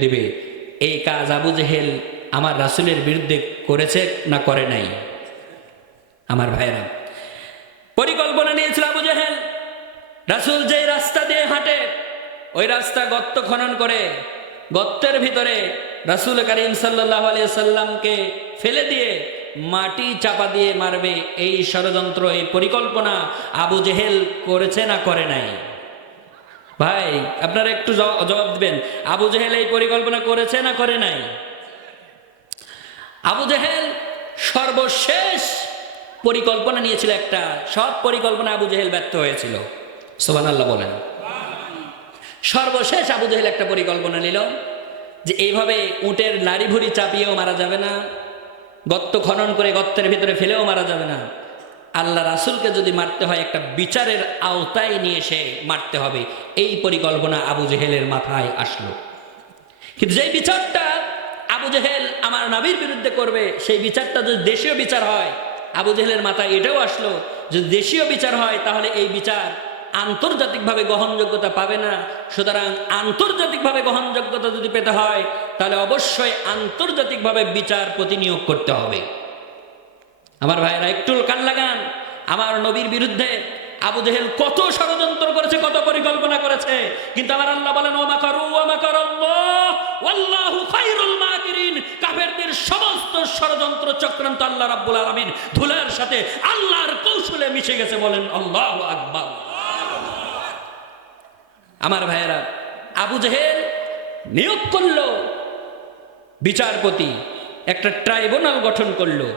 দিবে। এই কাজ আবু জেহেল আমার রাসূলের বিরুদ্ধে করেছে না করে নাই? আমার ভাইরা, পরিকল্পনা নিয়েছিল আবু জেহেল। রাসূল যে রাস্তা দিয়ে হাঁটে ওই রাস্তা গর্ত খনন করে গর্তের ভিতরে রাসূল করিম সাল্লাল্লাহু আলাইহি সাল্লামকে ফেলে দিয়ে মাটি চাপা দিয়ে মারবে, এই ষড়যন্ত্র, এই পরিকল্পনা আবু জেহেল করেছে না করে নাই? ভাই আপনারা একটু জবাব দিবেন, আবু জেহেল এই পরিকল্পনা করেছে না করে নাই? আবু জেহেল সর্বশেষ পরিকল্পনা নিয়েছিল একটা, সব পরিকল্পনা আবু জেহেল ব্যর্থ হয়েছিল। সুবহানাল্লাহ বলেন। সর্বশেষ আবু জেহেল একটা পরিকল্পনা নিল যে এইভাবে উটের নাড়ি ভুড়ি চাপিয়েও মারা যাবে না, গর্ত খনন করে গর্তের ভিতরে ফেলেও মারা যাবে না, আল্লাহ রাসূলকে যদি মারতে হয় একটা বিচারের আওতায় নিয়ে এসে মারতে হবে। এই পরিকল্পনা আবু জেহেলের মাথায় আসলো। কিন্তু যেই বিচারটা আবু জেহেল আমার নবীর বিরুদ্ধে করবে, সেই বিচারটা যদি দেশীয় বিচার হয়, আবু জেহেলের মাথায় এটাও আসলো যদি দেশীয় বিচার হয় তাহলে এই বিচার আন্তর্জাতিকভাবে গ্রহণযোগ্যতা পাবে না। সুতরাং আন্তর্জাতিকভাবে গ্রহণযোগ্যতা যদি পেতে হয় তাহলে অবশ্যই আন্তর্জাতিকভাবে বিচার প্রতিনিয়োগ করতে হবে। আমার ভাইরা একটু কান লাগান, আমার নবীর বিরুদ্ধে আবু জেহেল কত ষড়যন্ত্র করেছে, কত পরিকল্পনা করেছে, কিন্তু আমার আল্লাহ বলেন ওয়া মাকারু ওয়া মাকারাল্লাহ ওয়াল্লাহু খায়রুল মাকিরিন। কাফেরদের সমস্ত ষড়যন্ত্র চক্রান্ত আল্লাহ রাব্বুল আলামিন ধুলার সাথে আল্লাহর কৌশলে মিশে গেছে। বলেন আল্লাহু আকবার। আমার ভাইয়েরা, আবু জেহেল নিয়োগ করলো বিচারপতি, একটা ট্রাইব্যুনাল গঠন করলো।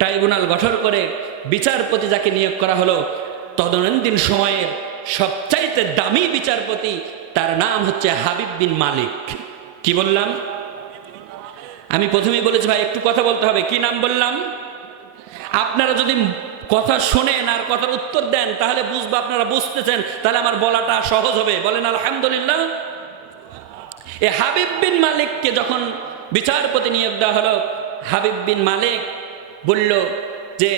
ট্রাইব্যুনাল গঠন করে বিচারপতি যাকে নিয়োগ করা হলো তদনন্দিন সময়ের সবচাইতে দামি বিচারপতি, তার নাম হচ্ছে হাবিব বিন মালিক। কি বললাম? আমি প্রথমেই বলেছি ভাই একটু কথা বলতে হবে। কি নাম বললাম? আপনারা যদি কথা শোনেন আর কথার উত্তর দেন তাহলে বুঝবো আপনারা বুঝতেছেন, তাহলে আমার বলাটা সহজ হবে। বলেন আলহামদুলিল্লাহ। এই হাবিব বিন মালিককে যখন বিচারপতি নিয়োগ দেওয়া হলো, হাবিব বিন মালিক বলল যে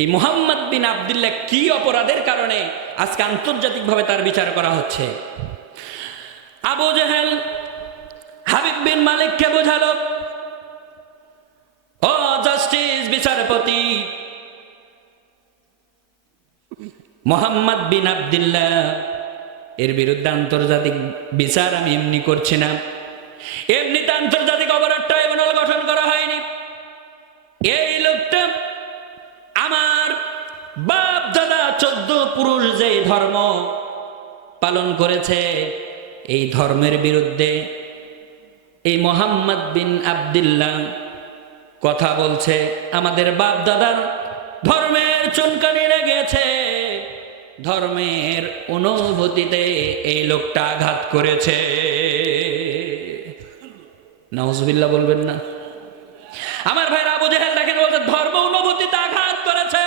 এই মুহাম্মদ বিন আব্দুল্লাহ কি অপরাধের কারণে আজকে আন্তর্জাতিকভাবে তার বিচার করা হচ্ছে। আবু জেহেল হাবিব বিন মালিককে বোঝালো, ও জাস্টিস বিচারপতি, মুহাম্মদ বিন আব্দুল্লাহ এর বিরুদ্ধে আন্তর্জাতিক বিচার আমি এমনি করছি না, এমনিতে আন্তর্জাতিক অপরাধ ট্রাইব্যুনাল গঠন করা হয়নি। এই লোকটা আমার বাপ দাদা 14 পুরুষ যে ধর্ম পালন করেছে এই ধর্মের বিরুদ্ধে এই মুহাম্মদ বিন আব্দুল্লাহ কথা বলছে। আমাদের বাপ দাদার ধর্মের চুনকানি লেগেছে, ধর্মের অনুভূতিতে এই লোকটা আঘাত করেছে। নাউজুবিল্লাহ বলবেন না? আমার ভাইরা, আবু জেহেল দেখেন বলতে ধর্ম অনুভূতিতে আঘাত করেছে।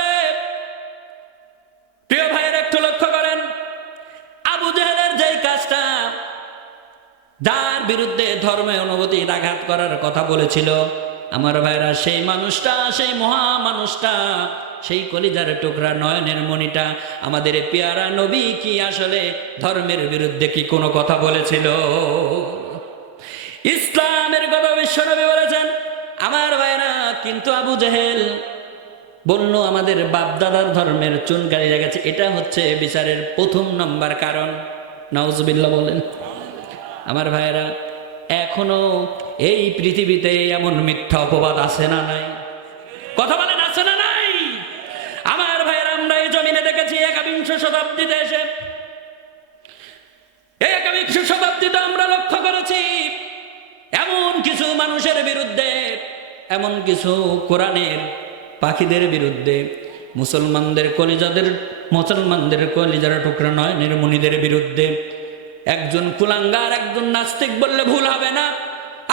প্রিয় ভাইয়ের একটু লক্ষ্য করেন, আবু জেহেলের যেই কাজটা, যার বিরুদ্ধে ধর্মে অনুভূতির আঘাত করার কথা বলেছিল, আমার ভাইরা সেই মানুষটা, সেই মহা মানুষটা, সেই কলিজার টুকরা নয়নের মণিটা আমাদের পেয়ারা নবী কি আসলে ধর্মের বিরুদ্ধে কি কোনো কথা বলেছিল? ইসলামের কথা বিশ্ব নবী বলেছেন। আমার ভাইরা, কিন্তু আবু জেহেল বলল আমাদের বাপদাদার ধর্মের চুনকালি লেগেছে। এটা হচ্ছে বিচারের প্রথম নম্বর কারণ। নাউজুবিল্লাহ বলেন। আমার ভাইরা, এখনো এই পৃথিবীতে এমন মিথ্যা অপবাদ আছে না নাই? কথা বলেন, আছে না নাই? আমার ভাইরা, আমরা এই জমিনে দেখেছি 21 শতাব্দীতে এসে, 21 শতাব্দীতে আমরা লক্ষ্য করেছি এমন কিছু মানুষের বিরুদ্ধে, এমন কিছু কোরআনের পাখিদের বিরুদ্ধে, মুসলমানদের কলিজার টুকরা নয়নের মণিদের বিরুদ্ধে একজন কুলাঙ্গার, একজন নাস্তিক বললে ভুল হবে না,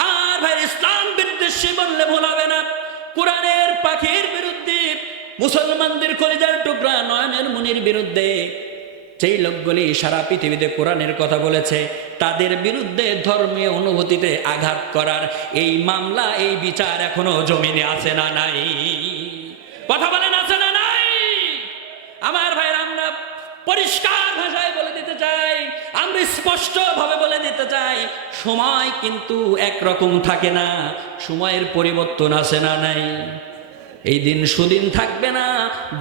আর ভাই ইসলাম বিদ্বেষী বললে ভুল হবে না, কোরআনের পাখির বিরুদ্ধে, মুসলমানদের কলিজার টুকরা নয়নের মণির বিরুদ্ধে যেই লোকগুলি সারা পৃথিবীতে কোরআনের কথা বলেছে তাদের বিরুদ্ধে ধর্মীয় অনুভূতিতে আঘাত করার এই মামলা, এই বিচার এখনো জমিনে আছে না নাই? কথা বলেন, আছে না নাই? আমার ভাইরা, আমরা পরিষ্কার ভাষায় বলে দিতে চাই, আমরা স্পষ্টভাবে বলে দিতে চাই, সময় কিন্তু একরকম থাকে না, সময়ের পরিবর্তন আসে না নাই। এই দিন সুদিন থাকবে না।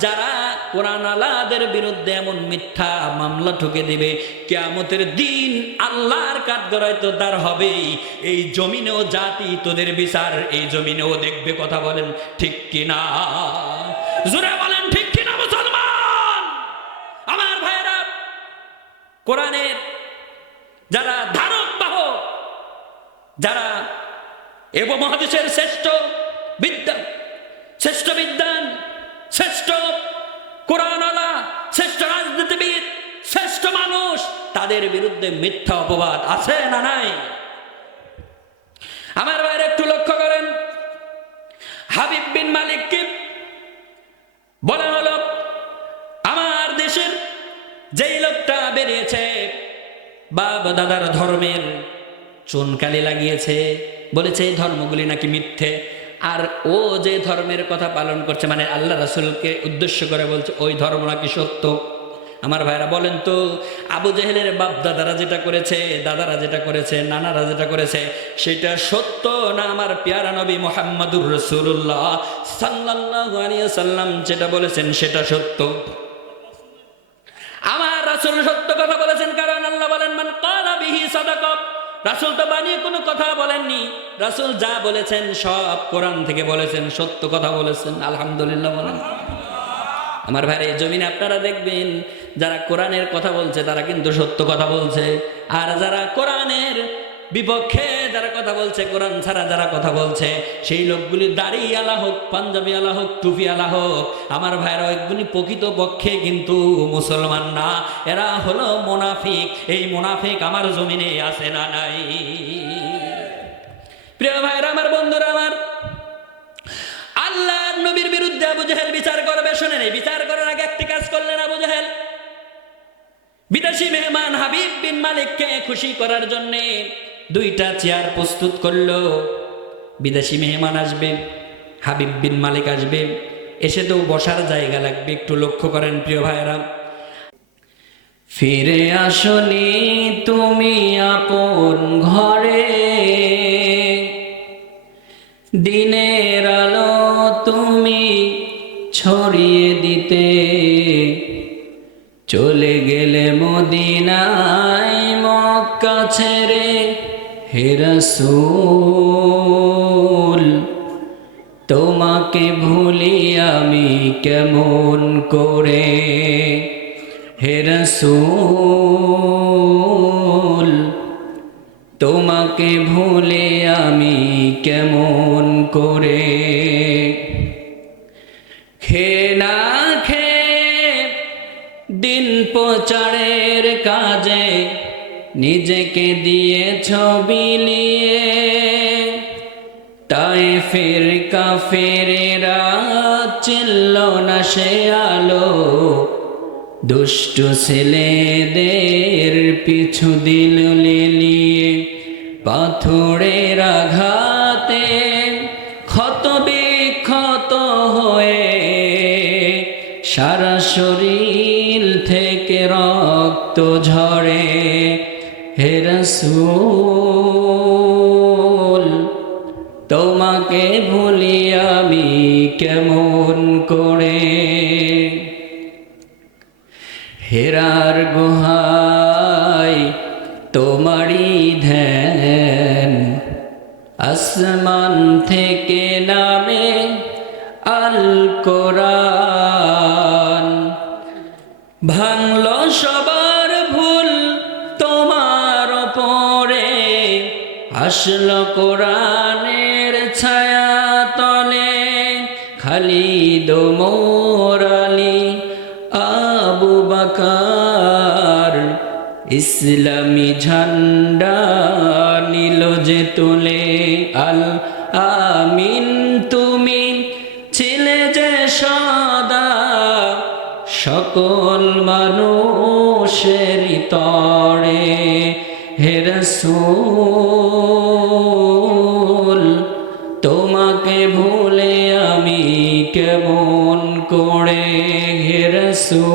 যারা কোরআন আলাদের বিরুদ্ধে এমন মিথ্যা মামলা ঠুকে দিবে, কিয়ামতের দিন আল্লাহর কাঠগড়ায় তো তার হবেই। এই জমিনেও জাতি তোদের বিচার এই জমিনেও দেখবে। কথা বলেন ঠিক কিনা? জোরে বলেন ঠিক কিনা মুসলমান? আমার ভাইরা, কোরআনের যারা ধারক বাহক, যারা উপমহাদেশের শ্রেষ্ঠ বিদ্যান, শ্রেষ্ঠ কোরআনওয়ালা, শ্রেষ্ঠ রাজনীতিবিদ, শ্রেষ্ঠ মানুষ, তাদের বিরুদ্ধে মিথ্যা অপবাদ আছে না নাই? আমার বাইরে একটু লক্ষ্য করেন, হাবিব বিন মালিককে বলা হলো আমার দেশের যেই লোকটা বেরিয়েছে বাপ দাদার ধর্মের চুনকালি লাগিয়েছে, বলেছে এই ধর্মগুলি নাকি মিথ্যে, আর ও যে ধর্মের কথা পালন করছে, মানে আল্লাহ রাসূলকে উদ্দেশ্য করে বলছে ওই ধর্ম নাকি সত্য। আমার ভাইরা বলেন তো, আবু জেহেলের বাপ দাদারা যেটা করেছে, দাদারা যেটা করেছে, নানারা যেটা করেছে, সেটা সত্য না আমার পেয়ারা নবী মুহাম্মদুর রাসূলুল্লাহ সাল্লাল্লাহু আলাইহি ওয়াসাল্লাম যেটা বলেছেন সেটা সত্য? আমার রাসূল সত্য কথা বলেছেন, কারণ আল্লাহ বলেন মান ক্বালা বিহি সাদাকা। রাসূল তো বানিয়ে কোনো কথা বলেননি, রাসূল যা বলেছেন সব কোরআন থেকে বলেছেন, সত্য কথা বলেছেন। আলহামদুলিল্লাহ বলেন। আমার ভাই, এই জমিনে আপনারা দেখবেন যারা কোরআনের কথা বলছে তারা কিন্তু সত্য কথা বলছে, আর যারা কোরআনের বিপক্ষে যারা কথা বলছে, কোরআন ছাড়া যারা কথা বলছে, সেই লোকগুলি দাড়ি আলা হোক, পাঞ্জাবি আলা হোক, টুপি আলা হোক, আমার ভাইরা ওইগুলি প্রকৃত পক্ষে কিন্তু মুসলমান না, এরা হলো মুনাফিক। এই মুনাফিক আমার জমিনে আছে না নাই? প্রিয় ভাইরা আমার, বন্ধুরা আমার, আল্লাহর নবীর বিরুদ্ধে আবু জেহেল বিচার করবে। শুনেন, এই বিচার করার আগে একটি কাজ করলেন আবু জেহেল। বিদেশি মেহমান হাবিব বিন মালিককে খুশি করার জন্য দুইটা চেয়ার প্রস্তুত করলো। বিদেশি মেহমান আসবে, হাবিব বিন মালিক আসবে, এসে তো বসার জায়গা লাগবে। একটু লক্ষ্য করেন প্রিয় ভাইরা, ফিরে আসনি তুমি আপন ঘরে, দিনের আলো তুমি ছড়িয়ে দিতে, চলে গেলে মদিনায় মক্কা ছেড়ে, হে রাসূল তোমাকে ভুলি আমি কেমন করে, হে রাসূল তোমাকে ভুলে আমি কেমন করে। না খেয়ে দিন প্রচারের কাজে নিজেকে দিয়েছ বিলিয়ে, তায়েফের কাফেরেরা চিনল না সে আলো, দুষ্ট ছেলেদের পিছু দিল লেলিয়ে, পাথরের আঘাতে ক্ষত বিক্ষত হয়ে সারা শরীর থেকে রক্ত ঝরে, হে রাসূল তোমাকে ভুলি আমি কেমন করে। হেরার গুহায় তোমারই ধ্যান, আসমান থেকে নামে আল কোরআন, ভাঙল সবার ভুল তোমার পরে, আসলো কোরআনের ছায়া তলে, খালিদ ওমর আলী আবু বকর ইসলামী ঝান্ডা নিল যে তুলে, আল আমিন তুমি ছিলে যে সদা সকল মানুষের তরে, হে রাসূল তোমাকে ভুলে আমি কেমন করে, হে রাসূল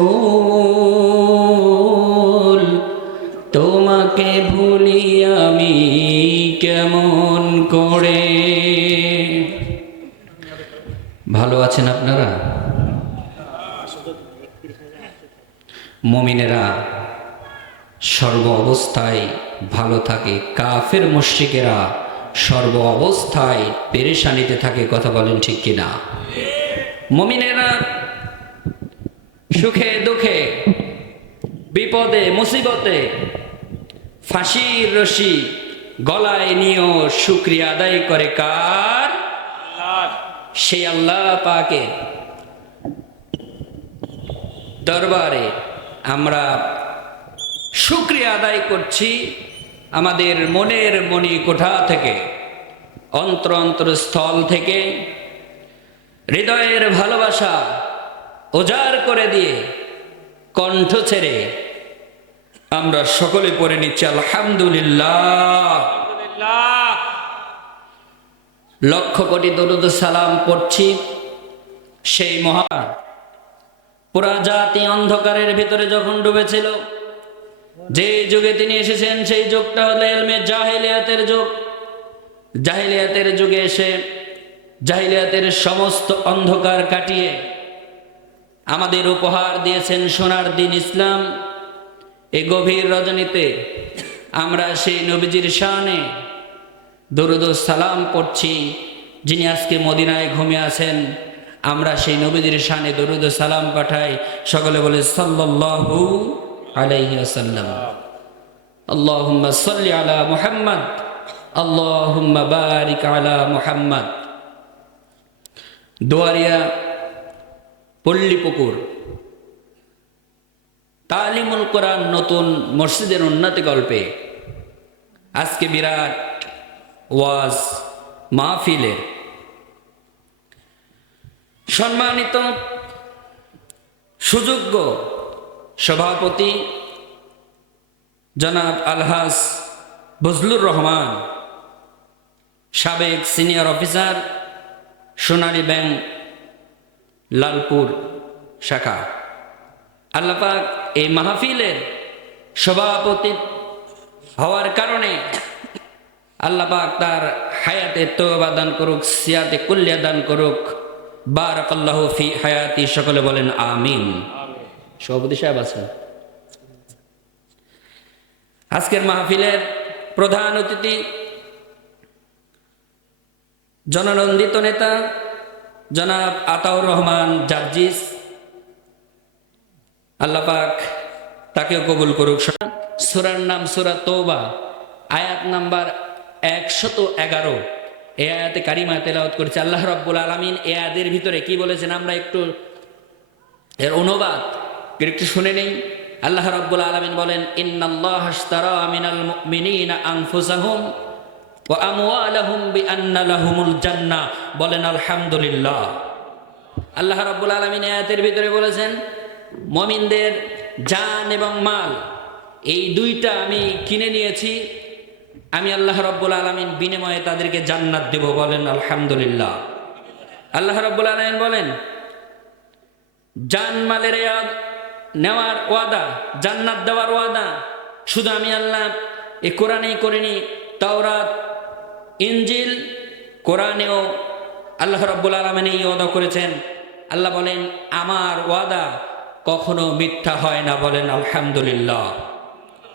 তোমাকে কেমন করে। ভালো আছেন আপনারা? মুমিনেরা সর্ব অবস্থায় ভালো থাকে, কাফের মুশরিকেরা সর্ব অবস্থায় পেরেশানিতে থাকে। কথা বলেন ঠিক কিনা? মুমিনেরা সুখে দুঃখে বিপদে মুসিবতে ফাঁসির রশি গলায় নিয়েও শুকরিয়া আদায় করে কার? সেই আল্লাহ পাকের দরবারে আমরা শুকরিয়া আদায় করছি আমাদের মনের মনি কোঠা থেকে, অন্তরস্থল থেকে, হৃদয়ের ভালোবাসা উজাড় করে দিয়ে কণ্ঠ ছেড়ে আমরা সকলে পড়ে নিচ্ছি আলহামদুলিল্লাহ। লক্ষ কোটি দরুদ সালাম পড়ছি সেই মহান পুরা জাতি অন্ধকারের ভিতরে যখন ডুবেছিল, যে যুগে তিনি এসেছেন সেই যুগটা হলো ইলমে জাহিলিয়াতের যুগ। জাহিলিয়াতের যুগে এসে জাহিলিয়াতের সমস্ত অন্ধকার কাটিয়ে আমাদের উপহার দিয়েছেন সোনার দিন ইসলাম। এই গভীর রজনীতে আমরা সেই নবীজির শানে দরুদ সালাম পড়ছি, যিনি আজকে মদিনায় ঘুমিয়ে আছেন। আমরা সেই নবীজির শানে দরুদ সালাম পাঠাই। সকলে বলে সাল্লাল্লাহু আলাইহি ওয়াসাল্লাম। আল্লাহুম্মা সাল্লি আলা মুহাম্মদ, আল্লাহুম্মা বারিক আলা মুহাম্মদ। দুয়ারিয়া পল্লীপুকুর তালিমুল কোরআন নতুন মসজিদের উন্নতি গল্পে আজকে বিরাট ওয়াজ মাহফিলের সম্মানিত সুযোগ্য সভাপতি জনাব আলহাজ বজলুর রহমান, সাবেক সিনিয়র অফিসার, সোনালী ব্যাংক লালপুর শাখা। আল্লাহ পাক এই মাহফিলের সভাপতি হওয়ার কারণে আল্লাহ পাক তার হায়াতে তওবা দান করুক, সিয়াতে কুল্লিয়া দান করুক। বারাকাল্লাহু ফি হায়াতি। সকলে বলেন আমিন। সভাপতি সাহেব আছেন। আজকের মাহফিলের প্রধান অতিথি জননন্দিত নেতা জনাব আতাউর রহমান জার্জিস। আল্লাহ পাক তাকেও কবুল করুক। সূরার নাম সূরা তওবা, আয়াত নাম্বার 111। এই আয়াতে কারিমা তেলাওয়াত করেছে। আল্লাহ রাব্বুল আলামিন এই আয়াতের ভিতরে কি বলেছেন আমরা একটু এর অনুবাদ একটু শুনে নেই। আল্লাহ রাব্বুল আলামিন বলেন, ইন্নাল্লাহা আশতারা মিনাল মুমিনিনা আনফুসাহুম ওয়া আমওয়ালাহুম বিআন্না লাহুমুল জান্নাহ। বলেন আলহামদুলিল্লাহ। আল্লাহ রাব্বুল আলামিন আয়াতের ভিতরে বলেছেন, মুমিনদের জান এবং মাল এই দুইটা আমি কিনে নিয়েছি, আমি আল্লাহ রাব্বুল আলামিন বিনিময়ে তাদেরকে জান্নাত দেব। বলেন আলহামদুলিল্লাহ। আল্লাহ রাব্বুল আলামিন বলেন, জান মালের নেওয়ার ওয়াদা, জান্নাত দেওয়ার ওয়াদা শুধু আমি আল্লাহ এ কোরআনেই করিনি, তাওরাত, ইনজিল, কোরআনেও আল্লাহ রাব্বুল আলামিন এই ওয়াদা করেছেন। আল্লাহ বলেন, আমার ওয়াদা কখনো মিথ্যা হয় না। বলেন আলহামদুলিল্লাহ।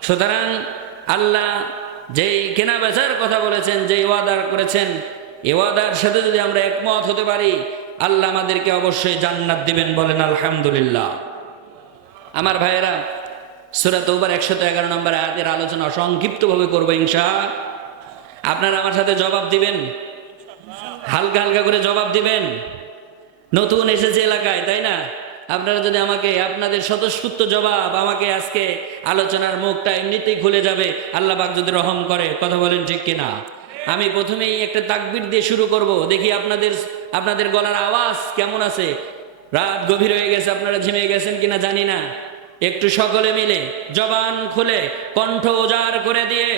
সুতরাং আল্লাহ যেই কেনা বেচার কথা বলেছেন, যেই ওয়াদা করেছেন, এই ওয়াদার সাথে যদি আমরা একমত হতে পারি, আল্লাহ আমাদেরকে অবশ্যই জান্নাত দিবেন। বলেন আলহামদুলিল্লাহ। আমার ভাইয়েরা, সূরা তওবার 111 নম্বর আয়াতের আলোচনা সংক্ষিপ্তভাবে করবো ইনশাআল্লাহ। আপনারা আমার সাথে জবাব দিবেন, হালকা হালকা করে জবাব দিবেন। নতুন এসেছে এলাকায়, তাই না? আপনারা যদি আমাকে আপনাদের স্বতঃস্ফূর্ত জবাব, আমাকে আজকে আলোচনার মুখটা এমনিতেই খুলে যাবে আল্লাহ পাক যদি রহম করে। কথা বলেন ঠিক কিনা? আমি প্রথমেই একটা তাকবীর দিয়ে শুরু করব। দেখি আপনাদের গলার আওয়াজ কেমন আছে। রাত গভীর হয়ে গেছে, আপনারা ঝিমিয়ে গেছেন কিনা জানি না। একটু সকলে মিলে জবান খুলে কণ্ঠ উজাড় করে দিয়ে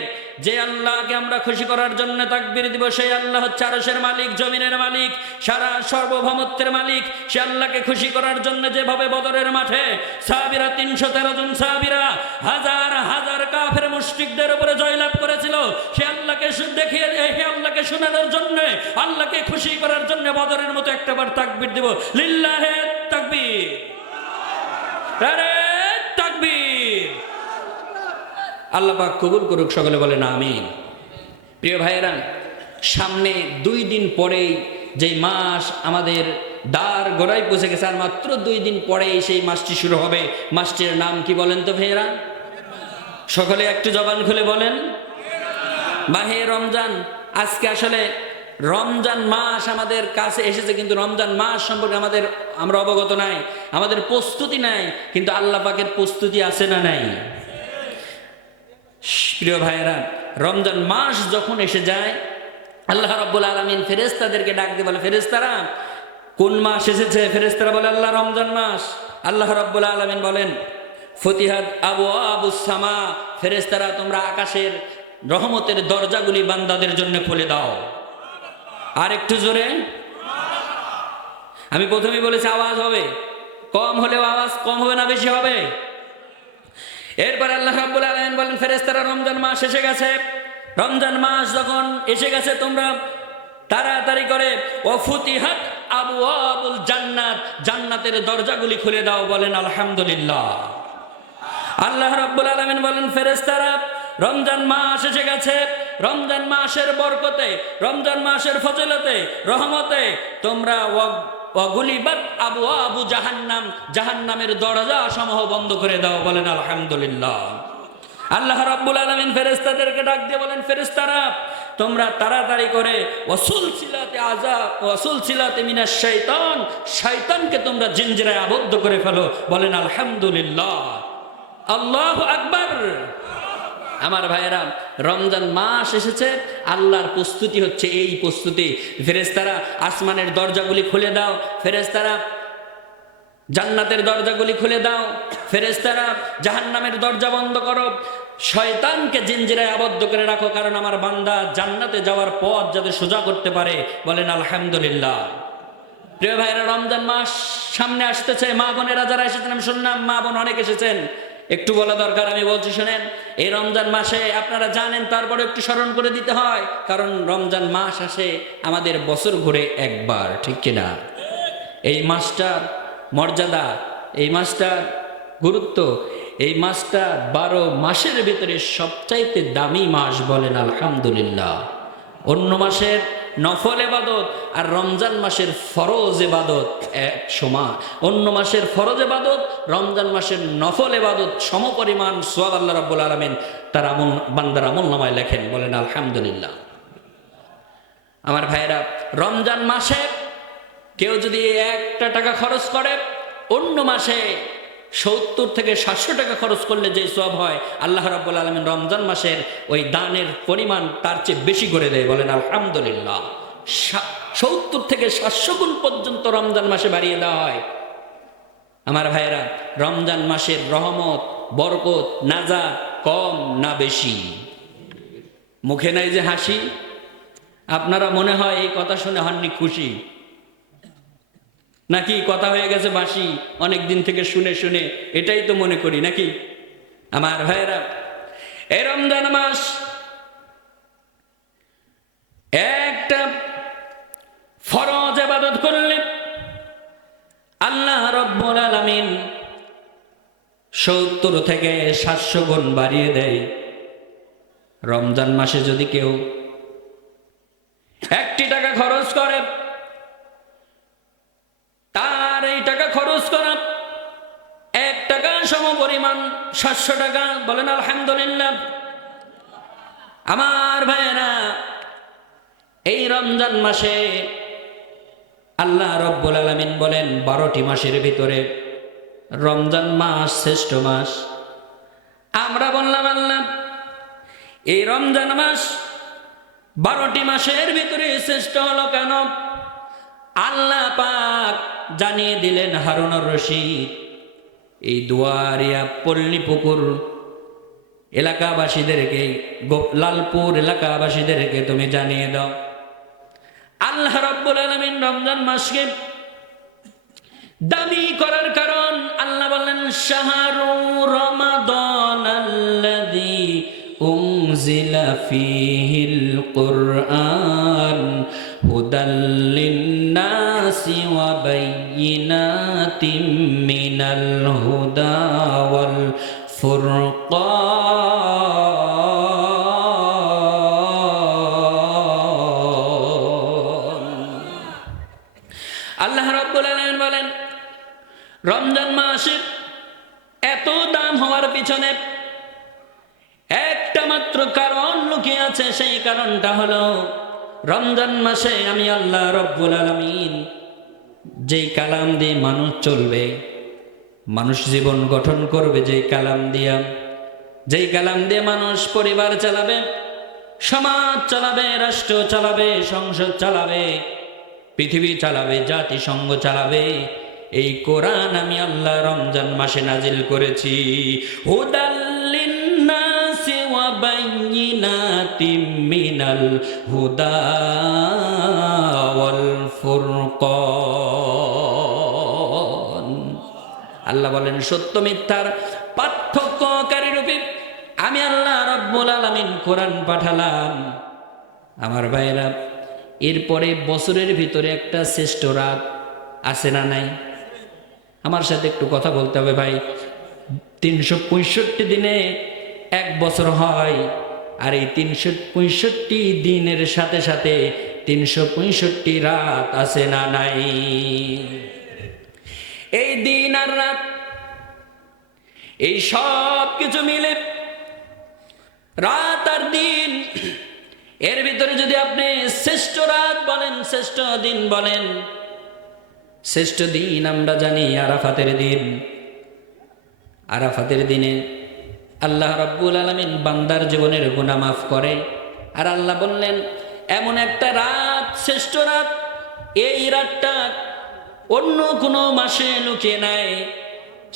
যে আল্লাহকে আমরা খুশি করার জন্য তাকবীর দিব, সেই আল্লাহ হচ্ছে আরশের মালিক, জমিনের মালিক, সারা সার্বভৌমত্বের মালিক। সে আল্লাহকে খুশি করার জন্য যেভাবে বদরের মাঠে সাহাবীরা 313 জন সাহাবীরা হাজার হাজার কাফের মুশরিকদের উপরে জয়লাভ করেছিল, সে আল্লাহকে দেখিয়ে হে আল্লাহকে শোনানোর জন্য, আল্লাহকে খুশি করার জন্য বদরের মতো একটাবার তাকবীর দিব। লিল্লাহে তাকবীর, আরে তাকবীর। আল্লাহ পাক কবুল করুক, সকলে বলেন আমিন। প্রিয় ভাইয়েরা, সামনে 2 দিন পরেই যেই মাস আমাদের দ্বার গোড়ায় পৌঁছে গেছে, আর মাত্র 2 দিন পরেই সেই মাসটি শুরু হবে। মাসটির নাম কি বলেন তো ভাইয়েরা? সকলে একটু জবান খুলে বলেন, মাহে রমজান। আজকে আসলে রমজান মাস আমাদের কাছে এসেছে, কিন্তু রমজান মাস সম্পর্কে আমরা অবগত নাই, আমাদের প্রস্তুতি নাই। কিন্তু আল্লাহ পাকের প্রস্তুতি আছে না নাই? প্রিয় ভাইয়েরা, রমজান মাস যখন এসে যায়, আল্লাহ রাব্বুল আলামিন ফেরেশতাদেরকে ডাক দিয়ে বলে, ফেরেশতারা কোন মাস এসেছে? ফেরেশতারা বলে আল্লাহ রমজান মাস। আল্লাহ রাব্বুল আলামিন বলেন ফতিহাত আবওয়াবুস সামা, ফেরেশতারা তোমরা আকাশের রহমতের দরজাগুলি বান্দাদের জন্য খুলে দাও। আর একটু জোরে। আমি প্রথমেই বলেছি আওয়াজ হবে কম, হলেও আওয়াজ কম হবে না বেশি হবে? এরপর আল্লাহ রাব্বুল আলামিন বলেন ফেরেশতারা রমজান মাস এসে গেছে, রমজান মাস যখন এসে গেছে তোমরা তাড়াতাড়ি করে ওয়াফুতিহাত আবওয়াবুল জান্নাত, জান্নাতের দরজাগুলি খুলে দাও। বলেন আলহামদুলিল্লাহ। আল্লাহ রাব্বুল আলামিন বলেন ফেরেশতারা রমজান মাস এসে গেছে, রমজান মাসের বরকতে, রমজান মাসের ফজিলতে, রহমতে তোমরা ওয়াগুলিবাত আবওয়াবু জাহান্নাম, জাহান্নামের দরজা সমূহ বন্ধ করে দাও। বলেন আলহামদুলিল্লাহ। আল্লাহ রাব্বুল আলামিন ফেরেশতাদেরকে ডাক দিয়ে বলেন ফেরেশতারা তোমরা তাড়াতাড়ি করে ওয়াসুলসিলাতে মিনাশ শাইতান, শয়তানকে তোমরা জিনজিরায় আবদ্ধ করে ফেলো। বলেন আলহামদুলিল্লাহ, আল্লাহু আকবার। আমার ভাইয়েরা, রমজান মাস এসেছে, আল্লাহর প্রস্তুতি হচ্ছে এই প্রস্তুতি। ফেরেশতারা আসমানের দরজাগুলি খুলে দাও, ফেরেশতারা জান্নাতের দরজাগুলি খুলে দাও, ফেরেশতারা জাহান্নামের দরজা বন্ধ করো, শয়তানকে জিনজিরায় আবদ্ধ করে রাখো, কারণ আমার বান্দা জান্নাতে যাওয়ার পথ যাতে সোজা করতে পারে। বলেন আলহামদুলিল্লাহ। প্রিয় ভাইয়েরা, রমজান মাস সামনে আসতেছে। মা বোনেরা যারা এসেছেন, আমি শুনলাম মা বোন অনেক এসেছেন, একটু বলা দরকার, আমি বলছি শোনেন। এই রমজান মাসে আপনারা জানেন, তারপরে একটু স্মরণ করে দিতে হয়, কারণ রমজান মাস আসে আমাদের বছর ঘুরে একবার, ঠিক কিনা? এই মাসটার মর্যাদা, এই মাসটার গুরুত্ব, এই মাসটা 12 মাসের ভিতরে সবচাইতে দামি মাস। বলেন আলহামদুলিল্লাহ। অন্য মাসের নফল ইবাদত আর রমজান মাসের ফরজ ইবাদত এক সমান। অন্য মাসের ফরজ ইবাদত, রমজান মাসের নফল ইবাদত সমপরিমাণ সওয়াব আল্লাহ রাব্বুল আলামিন তার বান্দার আমলনামায় লেখেন। বলেন আলহামদুলিল্লাহ। আমার ভাইয়েরা, রমজান মাসে কেউ যদি 1 টাকা খরচ করে, অন্য মাসে 70 থেকে 700 টাকা খরচ করলে যে সওয়াব হয়, আল্লাহ রাব্বুল আলামিন রমজান মাসের ওই দানের পরিমাণ তার চেয়ে বেশি করে দেয়। বলেন আলহামদুলিল্লাহ। 70 থেকে 700 গুণ পর্যন্ত রমজান মাসে বাড়িয়ে দেওয়া হয়। আমার ভাইয়েরা, রমজান মাসের রহমত, বরকত, নাজাত কম না বেশি? মুখে নাই যে হাসি, আপনারা মনে হয় এই কথা শুনে হননি খুশি, নাকি কথা হয়ে গেছে বাসি অনেক দিন থেকে শুনে শুনে, এটাই তো মনে করি নাকি? আমার ভাইয়েরা, এই রমজান মাস একটা ফরজ ইবাদত করলে আল্লাহ রাব্বুল আলামিন 70 থেকে 700 গুণ বাড়িয়ে দেয়। রমজান মাসে যদি কেউ 1 টাকা খরচ করে, তার এই টাকা খরচ করা 1 টাকা সমপরিমাণ 700 টাকা। বলেন আলহামদুলিল্লাহ। আমার ভাইয়েরা, এই রমজান মাসে আল্লাহ রাব্বুল আলামিন বলেন 12টি মাসের ভিতরে রমজান মাস শ্রেষ্ঠ মাস। আমরা বললাম আল্লাহ, এই রমজান মাস 12টি মাসের ভিতরে শ্রেষ্ঠ হলো কেন? আল্লাহ পাক জানিয়ে দিলেন হারুনুর রশিদ, এই দুয়ারিয়া পল্লী পুকুর এলাকাবাসীদেরকে, লালপুর এলাকাবাসীদেরকে তুমি জানিয়ে দাও, আল্লাহ রাব্বুল আলামিন রমজান মাসকে দামি করার কারণ আল্লাহ বললেন শাহরু রমাদানাল্লাযী উনজিলা ফীহিল কুরআন হুদাল লিন্নাসি ওয়া বায়্যিনাতিম মিনাল হুদা ওয়াল ফুরকান। আল্লাহ রাব্বুল আলামিন বলেন রমজান মাসের এত দাম হওয়ার পিছনে একটা মাত্র কারণ লুকিয়ে আছে। সেই কারণটা হলো রমজান মাসে আমি আল্লাহ রাব্বুল আলামিন যেই কালাম দিয়ে মানুষ চলবে, মানুষ জীবন গঠন করবে, যেই কালাম দিয়ে মানুষ পরিবার চালাবে, সমাজ চালাবে, রাষ্ট্র চালাবে, সংসদ চালাবে, পৃথিবী চালাবে, জাতিসংঘ চালাবে, এই কোরআন আমি আল্লাহ রমজান মাসে নাজিল করেছি। হুদাল লিন্নাসি ওয়া বায়্যিনাতিম মিনাল হুদা ওয়াল ফুরকান। আল্লাহ বলেন সত্য মিথ্যার পার্থক্যকারী রূপে আমি আল্লাহ রাব্বুল আলামিন কোরআন পাঠালাম। আমার ভাইরা, এরপরে বছরের ভিতরে একটা শ্রেষ্ঠ রাত আছে না নাই? আমার সাথে একটু কথা বলতে হবে ভাই। 365 দিনে এক বছর হয়, আর এই 365 দিনের সাথে সাথে 365 রাত আছে না নাই? এই দিন আর রাত, এই সব কিছু মিলে রাত আর দিন, এর ভিতরে যদি আপনি শ্রেষ্ঠ রাত বলেন, শ্রেষ্ঠ দিন বলেন, শ্রেষ্ঠ দিন আমরা জানি আরাফাতের দিন। আরাফাতের দিনে আল্লাহ রাব্বুল আলামিন বান্দার জীবনের গুনাহ মাফ করে। আর আল্লাহ বললেন এমন একটা রাত, শ্রেষ্ঠ রাত, এই রাতটা অন্য কোনো মাসে লুকিয়ে নাই।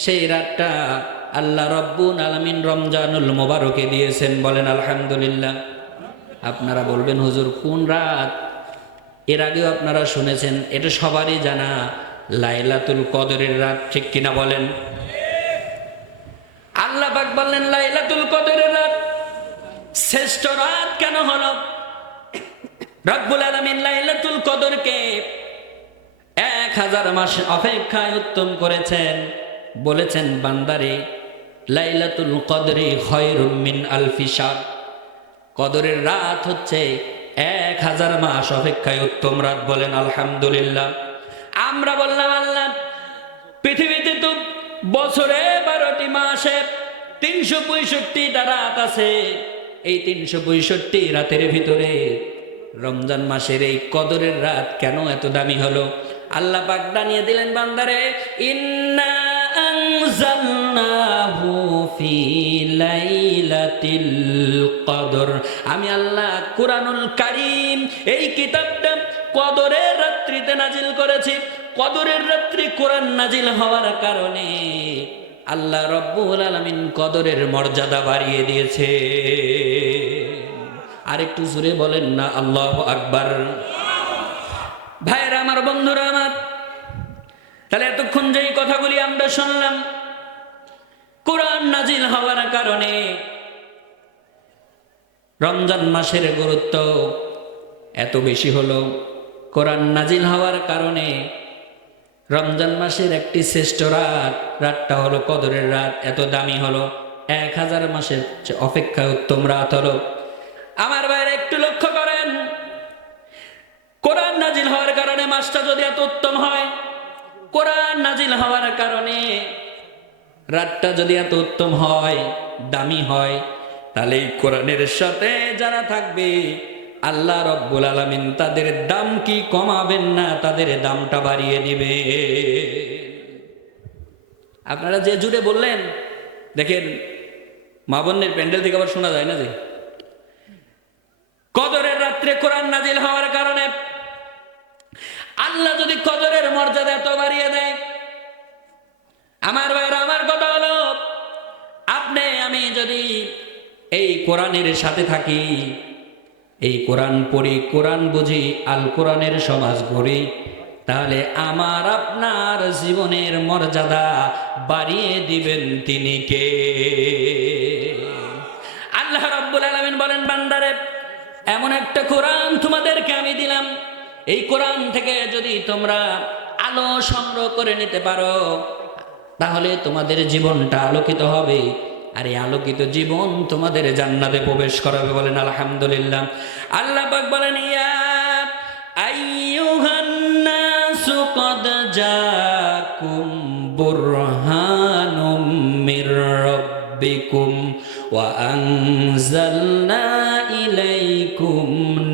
সেই রাতটা আল্লাহ রাব্বুল আলামিন রমজানুল মুবারকে দিয়েছেন। বলেন আলহামদুলিল্লাহ। আপনারা বলবেন হুজুর কোন রাত? এর আগেও আপনারা শুনেছেন, এটা সবারই জানা, লাইলাতুল কদরের রাত, ঠিক কিনা বলেন? আল্লাহ পাক বললেন লাইলাতুল কদরের রাত শ্রেষ্ঠ রাত কেন হলো? রব্বুল আলামিন লাইলাতুল কদরকে 1000 মাস অপেক্ষায় উত্তম করেছেন। বলেছেন বান্দারে লাইলাতুল কদরি খায়রুম মিন আলফি শাহর, কদরের রাত হচ্ছে 1000 মাস অপেক্ষায় উত্তম রাত। বলেন আলহামদুলিল্লাহ। আমরা বললাম আল্লাহ পৃথিবীতে তো বছরে 12টি মাসে 365টা রাত আছে। এই 365 রাতের ভিতরে রমজান মাসের এই কদরের রাত কেন এত দামি হলো? আল্লাহ পাক জানিয়ে দিলেন বান্দারে ইন্না আনজালনাহু ফি লাইলাতিল কদর। আমি আল্লাহ কুরআনুল কারীম এই কিতাবটা কদরের রাত্রিতে নাজিল করেছি। কদরের রাত্রি কোরআন নাজিল হওয়ার কারণে আল্লাহ রাব্বুল আলামিন কদরের মর্যাদা বাড়িয়ে দিয়েছে। আরেকটু জোরে বলেন না আল্লাহু আকবার। ভাইরা আমার, বন্ধুরা আমার, তাহলে এতক্ষণ যেই কথাগুলি আমরা শুনলাম, কোরআন নাজিল হওয়ার কারণে রমজান মাসের গুরুত্ব এত বেশি হলো। কোরআন নাজিল হওয়ার কারণে রমজান মাসের একটি শ্রেষ্ঠ রাত, রাতটা হলো কদরের রাত, এত দামি হলো। 1000 মাসের অপেক্ষায় উত্তম রাত হলো। আমার ভাইরা একটু লক্ষ্য করেন, কোরআন নাজিল হওয়ার কারণে মাসটা যদি এত উত্তম হয়, কোরআন নাজিল হওয়ার কারণে রাতটা যদি এত উত্তম হয়, দামি হয়, তাহলে এই কোরআনের সাথে যারা থাকবে আল্লাহ রাব্বুল আলামিন তাদের দাম কি কমাবেন না, তাদের দামটা বাড়িয়ে দিবে। আপনারা যে জুড়ে বললেন, দেখেন মা বোনের প্যান্ডেল থেকে আবার শোনা যায় না যে কদরের রাত্রে কোরআন নাজিল হওয়ার কারণে আল্লাহ যদি কদরের মর্যাদা এত বাড়িয়ে দেয়, আমার ভাইরা, আমার কথা হলো আপনি আমি যদি এই কোরআনের সাথে থাকি, এই কোরআন পড়ি, কোরআন বুঝি, আল কোরআনের সমাজ গড়ি, তাহলে আমার আপনার জীবনের মর্যাদা বাড়িয়ে দিবেন তিনি কে? আল্লাহ রাব্বুল আলামিন বলেন, বান্দারে এমন একটা কোরআন তোমাদেরকে আমি দিলাম, এই কোরআন থেকে যদি তোমরা আলো সংগ্রহ করে নিতে পারো তাহলে তোমাদের জীবনটা আলোকিত হবে, আর এই আলোকিত জীবন তোমাদের জান্নাতে প্রবেশ করাবে। বলেন আলহামদুলিল্লাহ। আল্লাহ পাক বলেন, ইয়া আইয়ুহান নাসু ক্বাদ জাকুম বুরহানুম মির রাব্বিকুম ওয়া আনজালনা ইলাইকুম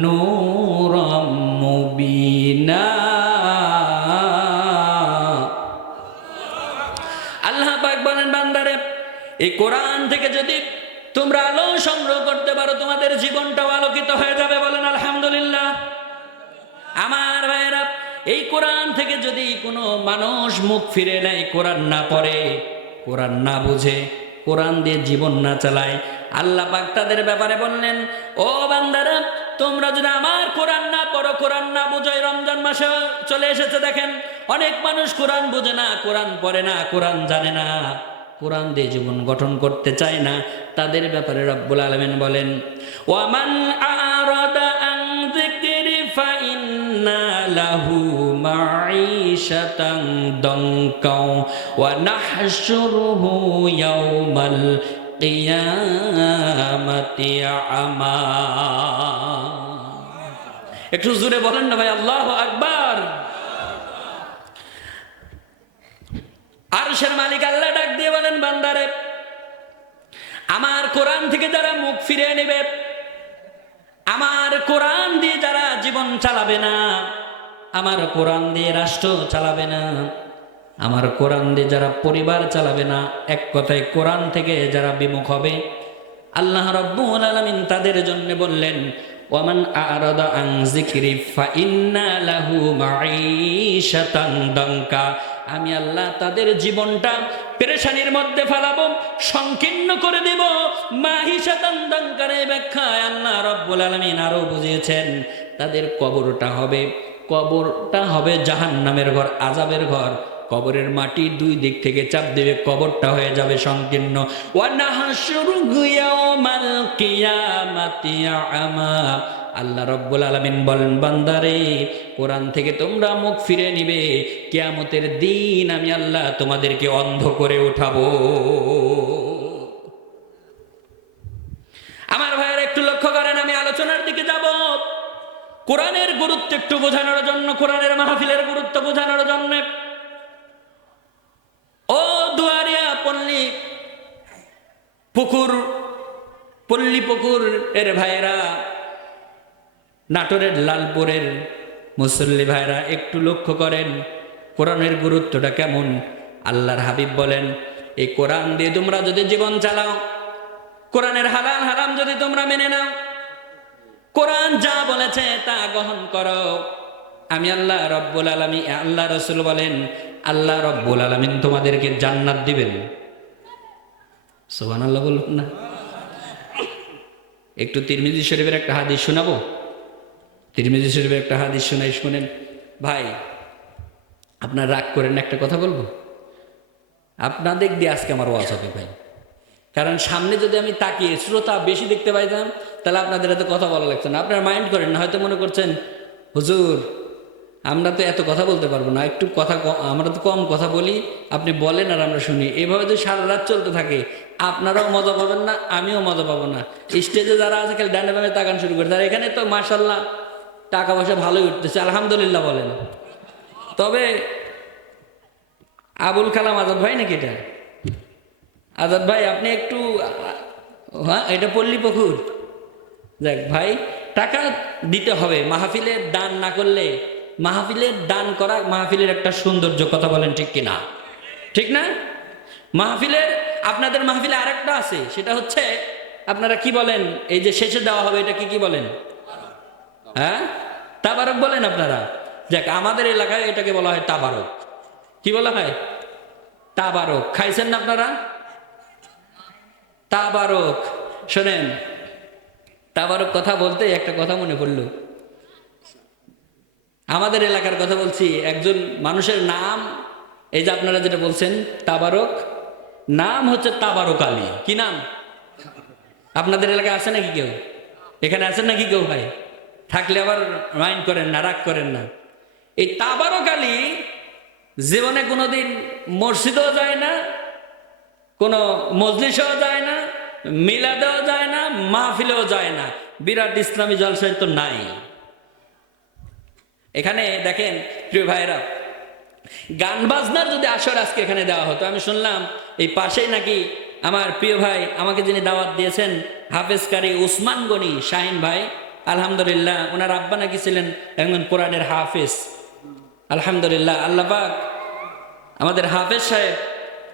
নূরাম মুবিনা। আল্লাহ পাক বলেন, বান্দারে এই কোরআন থেকে যদি তোমরা আলো সংগ্রহ করতে পারো তোমাদের জীবনটাও আলোকিত হয়ে যাবে। বলেন আলহামদুলিল্লাহ। আমার ভাইয়েরা, এই কোরআন থেকে যদি কোনো মানুষ মুখ ফিরে নেয়, কোরআন না পড়ে, কোরআন না বুঝে, কোরআন দিয়ে জীবন না চালায়, আল্লাহ পাক তাদের ব্যাপারে বললেন, ও বান্দারা তোমরা যদি আমার কোরআন না পড়ো, কোরআন না বুঝো, রমজান মাসে চলে এসেছে দেখেন অনেক মানুষ কোরআন বুঝে না, কোরআন পড়ে না, কোরআন জানে না, কোরআন দিয়ে জীবন গঠন করতে চায় না, তাদের ব্যাপারে রব্বুল আলামিন বলেন, ওয়ামান আরাদা আন যিকরি ফাইন্না লাহু মাঈশাতান দানকা ওয়া নাহশুরুহু ইয়াওমাল কিয়ামাতি আমা। একটু জোরে বলেন না ভাই, আল্লাহু আকবার। আরশের মালিক আল্লাহ ডাক দিয়ে বলেন, বান্দারে আমার কোরআন থেকে যারা মুখ ফিরিয়ে নেবে, আমার কোরআন দিয়ে যারা জীবন চালাবে না, আমার কোরআন দিয়ে রাষ্ট্র চালাবে না, আমার কোরআন দিয়ে যারা পরিবার চালাবে না, এক কথায় কোরআন থেকে যারা বিমুখ হবে, আল্লাহ রাব্বুল আলামিন তাদের জন্য বললেন, ওয়ামান আরাদা আন যিকরি ফাইন্না লাহু মাঈশাতান দানকা। আমি আল্লাহ তাদের জীবনটা পেরেশানির মধ্যে ফেলাবো, সংকীর্ণ করে দেব। মাঈশাতান দানকার এই ব্যাখ্যায় আল্লাহ রাব্বুল আলামিন আরো বুঝিয়েছেন, তাদের কবরটা হবে জাহান্নামের ঘর, আযাবের ঘর। কবরের মাটি দুই দিক থেকে চাপ দেবে, কবরটা হয়ে যাবে সংকীর্ণ। ওয়া নাহশুরুহু ইয়াওমাল কিয়ামাতি আমা। আল্লাহ রাব্বুল আলামিন বলেন, বান্দারে কোরআন থেকে তোমরা মুখ ফিরে নিবে, কিয়ামতের দিন আমি আল্লাহ তোমাদেরকে অন্ধ করে উঠাবো। আমার ভাইয়েরা একটু লক্ষ্য করেন, আমি আলোচনার দিকে যাব কোরআনের গুরুত্ব একটু বোঝানোর জন্য, কোরআনের মাহফিলের গুরুত্ব বোঝানোর জন্য। ও দুয়ারিয়া পল্লী পুকুর এর ভাইয়েরা, নাটোরের লালপুরের মুসল্লি ভাইরা একটু লক্ষ্য করেন কোরআনের গুরুত্বটা কেমন। আল্লাহর হাবিব বলেন, এই কোরআন দিয়ে তোমরা যদি জীবন চালাও, কোরআনের হালাল হারাম যদি তোমরা মেনে নাও, কোরআন যা বলেছে তা গ্রহণ করো, আমি আল্লাহ রব্বুল আলামিন, আল্লাহ রাসূল বলেন, আল্লাহ রব্বুল আলামিন তোমাদেরকে জান্নাত দিবেন। সুবহানাল্লাহ বলুন না। একটু তিরমিজি শরীফের একটা হাদিস শোনাবো। তিরমিজি শরীফের একটা হাদিস শোনাই, শুনেন ভাই। আপনার রাগ করেন, একটা কথা বলবো, আপনাদের দিয়ে আজকে আমার ওয়াজ হবে ভাই। কারণ সামনে যদি আমি তাকিয়ে শ্রোতা বেশি দেখতে পাইতাম তাহলে আপনাদের এত কথা বলা লাগতো না। আপনারা মাইন্ড করেন না, হয়তো মনে করছেন হুজুর আমরা তো এত কথা বলতে পারবো না, একটু কথা আমরা তো কম কথা বলি, আপনি বলেন আর আমরা শুনি। এভাবে যদি সারা রাত চলতে থাকে আপনারাও মজা পাবেন না, আমিও মজা পাবো না। স্টেজে যারা আছে খালি ডানে বামে তাকান শুরু করে, তারা এখানে তো মাশাল্লাহ টাকা পয়সা ভালোই উঠতেছে, আলহামদুলিল্লাহ বলেন। তবে আবুল কালাম আজাদ ভাই নাকি এটা? আজাদ ভাই আপনি একটু, হ্যাঁ এটা পল্লী পুকুর, দেখ ভাই টাকা দিতে হবে। মাহফিলের দান না করলে, মাহফিলের দান করা মাহফিলের একটা সৌন্দর্য, কথা বলেন ঠিক কিনা? ঠিক না? মাহফিলের, আপনাদের মাহফিলে আরেকটা আছে, সেটা হচ্ছে আপনারা কি বলেন, এই যে শেষে দেওয়া হবে এটা কি বলেন? হ্যাঁ তাবারক বলেন আপনারা। দেখ আমাদের এলাকায় এটাকে বলা হয় তাবারক। কি বলা হয়? তাবারক। খাইছেন না আপনারা? তাবারক শোনেন, তাবারক কথা বলতে একটা কথা মনে পড়লো। আমাদের এলাকার কথা বলছি, একজন মানুষের নাম, এই যে আপনারা যেটা বলছেন তাবারক, নাম হচ্ছে তাবারক আলী। কি নাম? আপনাদের এলাকায় আছে নাকি কেউ? এখানে আছেন নাকি কেউ ভাই? থাকলে আবার মাইন্ড করেন না, রাগ করেন না। এই তাবারক আলী জীবনে কোনোদিন মসজিদেও যায় না, কোনো মজলিসেও যায় না, মিলাদেও যায় না, মাহফিলেও যায় না, বিরাট ইসলামী জলসায় তো নাই। এখানে দেখেন প্রিয় ভাইরা, গান বাজনার যদি আসর আজকে এখানে দেওয়া হতো, আমি শুনলাম এই পাশেই নাকি আমার প্রিয় ভাই আমাকে যিনি দাওয়াত দিয়েছেন হাফেজ কারি উসমান গনি শাহিন ভাই, আলহামদুলিল্লাহ, ওনার আব্বা নাকি ছিলেন একজন কোরআনের হাফেজ। আলহামদুলিল্লাহ, আল্লাহ পাক আমাদের হাফেজ সাহেব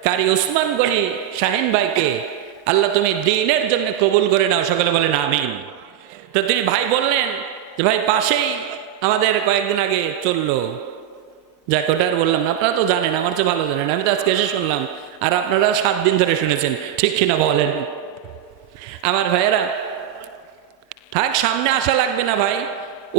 কারি উসমান গনি শাহিন ভাইকে আল্লাহ তুমি দ্বীনের জন্য কবুল করে নাও, সকলে বলেন আমিন। তো তিনি ভাই বললেন যে ভাই পাশেই আমাদের কয়েকদিন আগে চললো, যাক ওটা আর বললাম না, আপনারা তো জানেন, আমার চেয়ে ভালো জানেন, আমি তো আজকে এসে শুনলাম, আর আপনারা 7 দিন ধরে শুনেছেন, ঠিক কিনা বলেন? আমার ভাইয়েরা, থাক, সামনে আসা লাগবে না ভাই,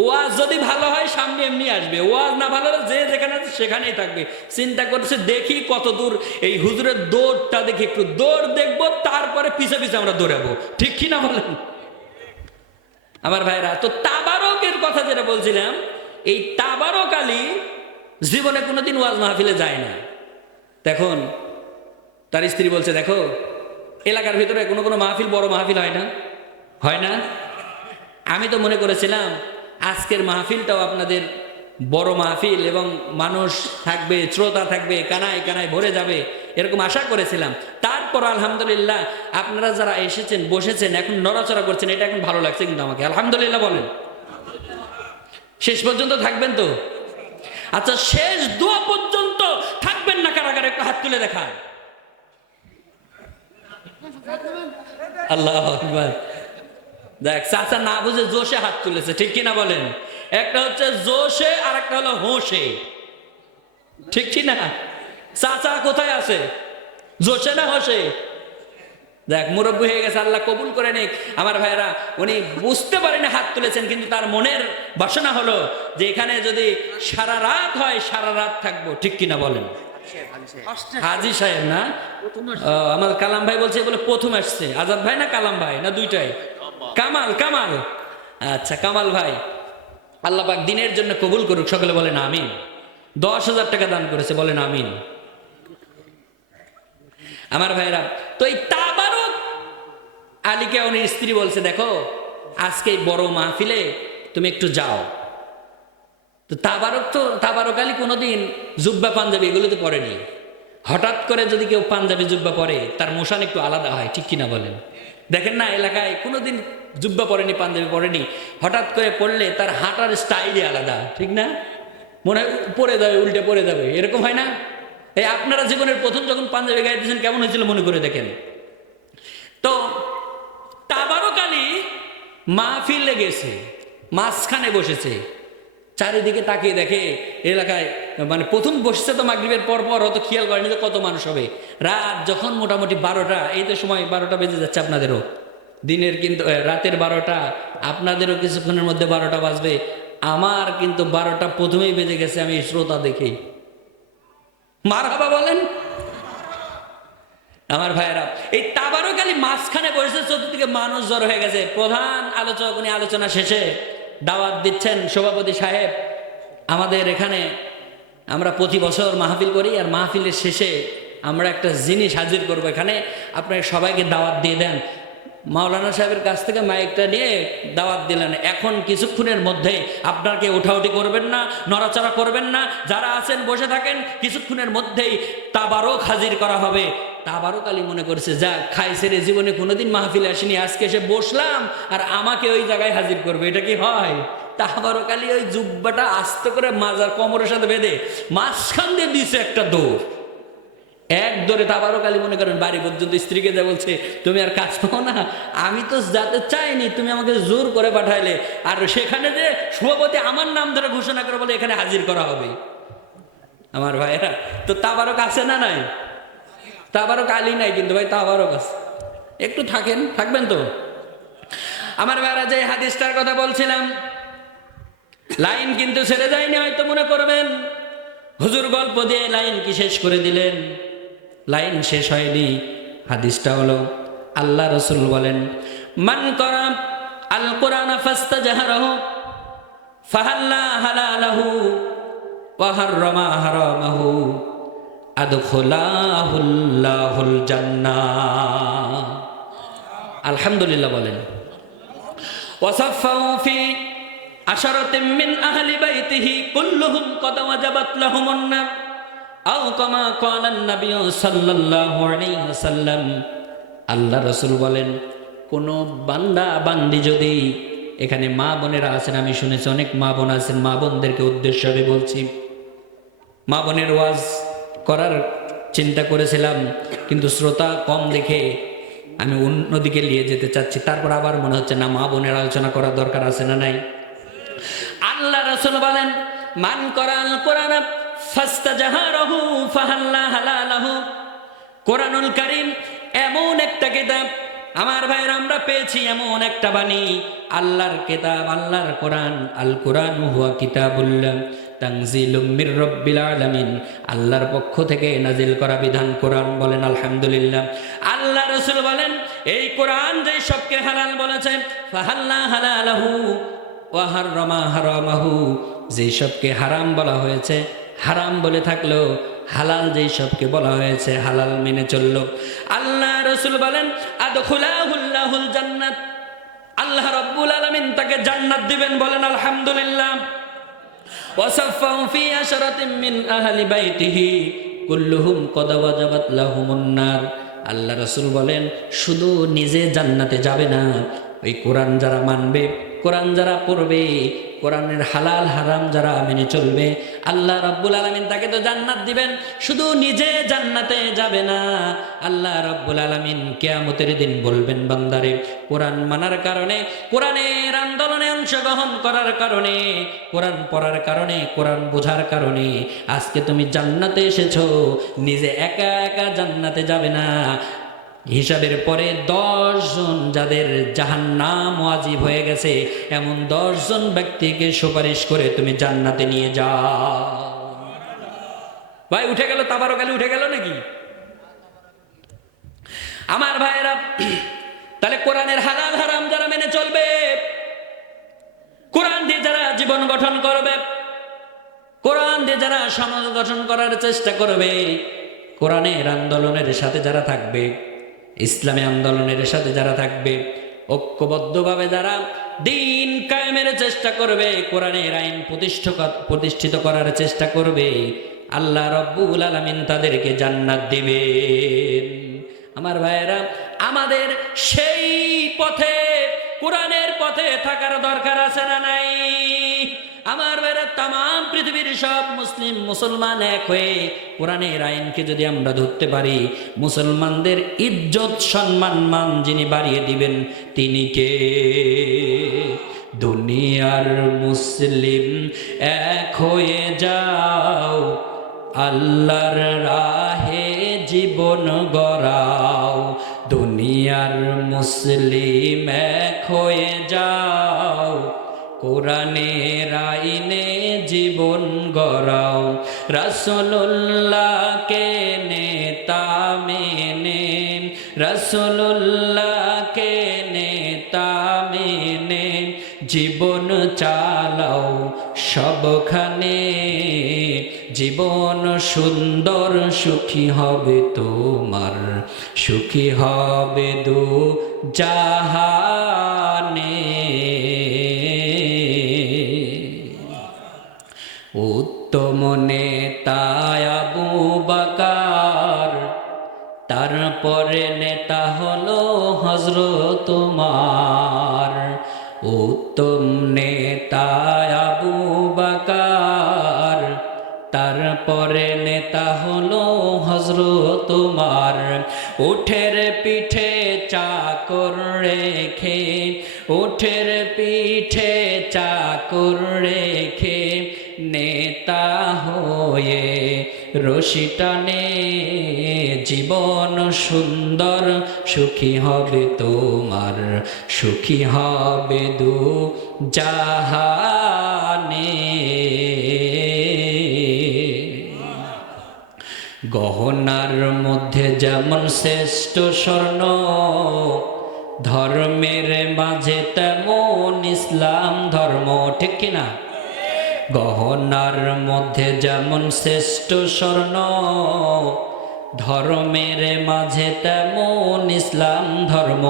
ওয়াজ যদি ভালো হয় সামনে এমনি আসবে, ওয়াজ না ভালো হলে যে যেখানে আছে সেখানেই থাকবে। চিন্তা করছে দেখি কত দূর এই হুজুরের দৌড়টা দেখি, একটু দৌড় দেখবো, তারপরে পিছে পিছে আমরা দৌড়াবো, ঠিক কিনা বলেন? আমার ভাইরা, তো তাবারকের কথা যেটা বলছিলাম, এই তাবারক আলী জীবনে কোনোদিন ওয়াজ মাহফিলে যায় না। দেখুন তার স্ত্রী বলছে, দেখো এলাকার ভিতরে কোনো কোনো মাহফিল, বড় মাহফিল হয় না, হয় না? আমি তো মনে করেছিলাম আজকের মাহফিলটাও আপনাদের বড় মাহফিল এবং মানুষ থাকবে, শ্রোতা থাকবে, কানায় কানায় ভরে যাবে, এরকম আশা করেছিলাম। তারপর আলহামদুলিল্লাহ আপনারা যারা এসেছেন, বসেছেন, এখন নড়াচড়া করছেন, এটা এখন ভালো লাগছে কিন্তু আমাকে, আলহামদুলিল্লাহ বলেন। শেষ পর্যন্ত থাকবেন তো? আচ্ছা, শেষ দোয়া পর্যন্ত থাকবেন না কারা কারা? একটু হাত তুলে দেখায়। আল্লাহু আকবার। দেখ, চাচা না বুঝে জোশে হাত তুলেছে, ঠিক কিনা বলেন? একটা হচ্ছে জোশে আর একটা হলো হোশে, ঠিক কিনা? চাচা কোথায় আছে, জোশে না হোশে? দেখ, মুরব্বী হয়ে গেছে, আল্লাহ কবুল করে নিক। আমার ভাইয়েরা, উনি বুঝতে পারেনি হাত তুলেছেন, কিন্তু তার মনের বাসনা হলো যে এখানে যদি সারা রাত হয় সারা রাত থাকবো, ঠিক কিনা বলেন? হাজি সাহেব না, আমার কালাম ভাই বলছে বলে প্রথম আসছে। আজাদ ভাই না কালাম ভাই না দুইটাই? কামাল, কামাল। আচ্ছা কামাল ভাই, আল্লাহ পাক দিনের জন্য কবুল করুক, সকলে বলেন আমিন। 10,000 টাকা দান করেছে, বলেন আমিন। আমার ভাইরা, তো এই তাবারক আলীকে উনি স্ত্রী বলছে, দেখো আজকে বড় মাহফিলে তুমি একটু যাও। তো তাবারক আলী কোনোদিন জুব্বা পাঞ্জাবি এগুলো তো পরেনি। হঠাৎ করে যদি কেউ পাঞ্জাবি জুব্বা পরে, তার মোশান একটু আলাদা হয়, ঠিক কিনা বলেন? দেখেন না, এলাকায় কোনোদিন জুব্বা পরেনি, পাঞ্জাবি পরেনি, হঠাৎ করে পড়লে তার হাঁটার স্টাইলই আলাদা, ঠিক না? মনে হয় পরে যাবে, উল্টে পরে যাবে, এরকম হয় না? এই আপনারা জীবনের প্রথম যখন পাঞ্জাবি গায়ে দিয়েছেন কেমন হয়েছিল মনে করে দেখেন। তো তাবারক আলী মাহফিলে গেছে, মাঝখানে বসেছে, চারিদিকে তাকিয়ে দেখে এলাকায়, মানে প্রথম বসছে তো মাগরিবের পর পর, অত খেয়াল করেনি যে কত মানুষ হবে। রাত যখন মোটামুটি 12টা, এই তো সময় 12টা বেজে যাচ্ছে আপনাদেরও, দিনের কিন্তু রাতের 12টা, আপনাদেরও কিছুক্ষণের মধ্যে 12টা বাজবে। আমার কিন্তু 12টা প্রথমেই বেজে গেছে, আমি শ্রোতা দেখেই। মারহাবা বলেন। আমার ভাইয়েরা, এই তাবারক আলী মাঝখানে বসেছে, চতুর্দিকে মানুষ জড়ো হয়ে গেছে। প্রধান আলোচক উনি আলোচনা শেষে দাওয়াত দিচ্ছেন, সভাপতি সাহেব, আমাদের এখানে আমরা প্রতি বছর মাহফিল করি, আর মাহফিলের শেষে আমরা একটা জিনিস হাজির করবো, এখানে আপনার সবাইকে দাওয়াত দিয়ে দেন। মাওলানা সাহেবের কাছ থেকে মাইকটা নিয়ে দাওয়াত দিলেন, এখন কিছুক্ষণের মধ্যে আপনাকে উঠাউঠি করবেন না, নড়াচড়া করবেন না, যারা আছেন বসে থাকেন, কিছুক্ষণের মধ্যেই তাবারক হাজির করা হবে। তাবারক আলী মনে করছে, যা খাইছে রে, জীবনে কোনোদিন মাহফিলে আসিনি, আজকে এসে বসলাম আর আমাকে ওই জায়গায় হাজির করবে, এটা কি হয়? তাবারক আলী ওই জুব্বাটা আস্তে করে মাজার কোমরের সাথে বেঁধে মাঝখান দিয়ে দিয়েছে একটা দৌড়। এক দৌড়ে তাবারক আলী মনে করেন বাড়ি পর্যন্ত, স্ত্রীকে যা বলছে, তুমি আর কাজ পাও না, আমি তো যাতে চাইনি, তুমি আমাকে জোর করে পাঠাইলে, আর সেখানে যে সভাপতি আমার নাম ধরে ঘোষণা করে বলে এখানে হাজির করা হবে। আমার ভাইয়েরা, তো তাবারক আছে না নাই? তাবারক আলী নাই কিন্তু ভাই, তাবারক আছে। একটু থাকবেন তো? আমার ভাইরা, যে হাদিসটার কথা বলছিলাম, লাইন কিন্তু ছেড়ে যায়নি, হয়তো মনে করবেন হুজুর গল্প দিয়ে লাইন কি শেষ করে দিলেন। লাইন শেষ হয়নি। হাদিসটা হলো, আল্লাহ রসুল বলেন, মান করা আল কোরআন ফাস্তাজহারাহু ফাহাল্লা হালালাহু ওয়া হাররামা হারামাহু আদখালাহুল্লাহুল জান্নাহ। আলহামদুলিল্লাহ বলেন। ওয়াসাফাহু ফি আশারাতিন মিন আহলি বাইতিহি কুল্লুহুম কদ ওয়াজাবাত লাহুমুন নার আও কামা ক্বালান নবী সাল্লাল্লাহু আলাইহি ওয়াসাল্লাম। আল্লাহ রাসূল বলেন, কোন বান্দা বান্দি যদি, এখানে মা বোনেরা আছেন, আমি শুনেছি অনেক মা বোন আছেন, মা বোনদেরকে উদ্দেশ্য করে বলছি। মা বোনের ওয়াজ করার চিন্তা করেছিলাম, কিন্তু শ্রোতা কম দেখে আমি অন্যদিকে নিয়ে যেতে চাচ্ছি। তারপর আবার মনে হচ্ছে না, মা বোনের আলোচনা করার দরকার আছে না নাই? আল্লাহ রাসূল বলেন, মান করাল কোরআন ফাস্তাজহারাহু ফাহাল্লা হালালাহু। কোরআনুল কারীম এমন একটা কিতাব, আমার ভাইয়ের, আমরা পেয়েছি এমন একটা বাণী, আল্লাহর কিতাব, আল্লাহর কোরআন। আল কোরআন হুয়া কিতাবুল্লাহ তানজিলুম মির রাব্বিল আলামিন। আল্লাহর পক্ষ থেকে নাজিল করা বিধান কোরআন। বলেন আলহামদুলিল্লাহ। আল্লাহ রাসূল বলেন, এই কোরআন যেই সবকে হালাল বলেছে, ফাহাল্লা হালালাহু ওয়া হাররামা হারামাহু, যেই সবকে হারাম বলা হয়েছে, হারাম বলে থাকলো, হালাল যেই সবকে বলা হয়েছে, হালাল মেনে চললো। আল্লাহ রাসূল বলেন, আদখুলাহুল্লাহুল জান্নাত, আল্লাহ রাব্বুল আলামিন তাকে জান্নাত দিবেন। বলেন আলহামদুলিল্লাহ। ওয়াসাফাহু ফি আশরাতিন মিন আহলি বাইতিহি কুল্লুহুম কদ ওয়াজাবাত লাহুমুন নার। আল্লাহ রাসূল বলেন, শুধু নিজে জান্নাতে যাবে না, ওই কোরআন যারা মানবে, কোরআন যারা পড়বে, কোরআনের হালাল হারাম যারা মেনে চলবে, আল্লাহ রাব্বুল আলামিন তাকে তো জান্নাত দিবেন। শুধু নিজে জান্নাতে যাবে না, আল্লাহ রাব্বুল আলামিন কিয়ামতের দিন বলবেন, বান্দারে, কোরআন মানার কারণে, কোরআনের আন্দোলনে অংশগ্রহণ করার কারণে, কোরআন পড়ার কারণে, কোরআন বোঝার কারণে আজকে তুমি জান্নাতে এসেছো। নিজে একা একা জান্নাতে যাবে না, হিসাবের পরে 10 জন যাদের জাহান্নাম ওয়াজিব হয়ে গেছে, এমন 10 জন ব্যক্তিকে সুপারিশ করে তুমি জান্নাতে নিয়ে যাও। ভাই উঠে গেল, তাবারকালি উঠে গেল নাকি? আমার ভাইয়েরা, তাহলে কোরআনের হালাল হারাম যারা মেনে চলবে, কোরআন দিয়ে যারা জীবন গঠন করবে, কোরআন দিয়ে যারা সমাজ গঠন করার চেষ্টা করবে, কোরআনের আন্দোলনের সাথে যারা থাকবে, ইসলামী আন্দোলনের সাথে যারা থাকবে, ঐক্যবদ্ধভাবে যারা দিন কায়েমের চেষ্টা করবে, কোরআনের আইন প্রতিষ্ঠিত করার চেষ্টা করবে, আল্লাহ রাব্বুল আলামিন তাদেরকে জান্নাত দিবেন। আমার ভাইয়েরা, আমাদের সেই পথে, কোরআনের পথে থাকার দরকার আছে না নাই? আমার ভাইয়েরা, তাম পৃথিবীর সব মুসলমান এক হয়ে কোরআনের আইনকে যদি আমরা ধরতে পারি, মুসলমানদের ইজ্জত সম্মান মান যিনি বাড়িয়ে দিবেন, তিনি কে? দুনিয়ার মুসলিম এক হয়ে যাও, আল্লাহর রাহে জীবন গড়াও। দুনিয়ার মুসলিম এক হয়ে যাও, কোরআনের আইনে জীবন গড়াও। রাসূলুল্লাহকে নেতা মেনে, রাসূলুল্লাহকে নেতা মেনে জীবন চালাও সবখানে। জীবন সুন্দর, সুখী হবে তোমার, সুখী হবে দু জাহানে। উত্তম নেতা আবু বকর, তারপরে নেতা হলো হযরত ওমর। উত্তম নেতা আবু বকর, তারপরে নেতা হলো হযরত ওমর। উঠের পিঠে চাকর রেখে, উঠের পিঠে চাকর রেখে নেতা হয়ে রশি টানে জীবন সুন্দর সুখী হবে তোমার, সুখী হবে দু জাহানে। গহনার মধ্যে যেমন শ্রেষ্ঠ স্বর্ণ, ধর্মের মাঝে তেমন ইসলাম ধর্ম, ঠিক কিনা? গহনার মধ্যে যেমন শ্রেষ্ঠ স্বর্ণ, ধর্মের মাঝে তেমন ইসলাম ধর্ম।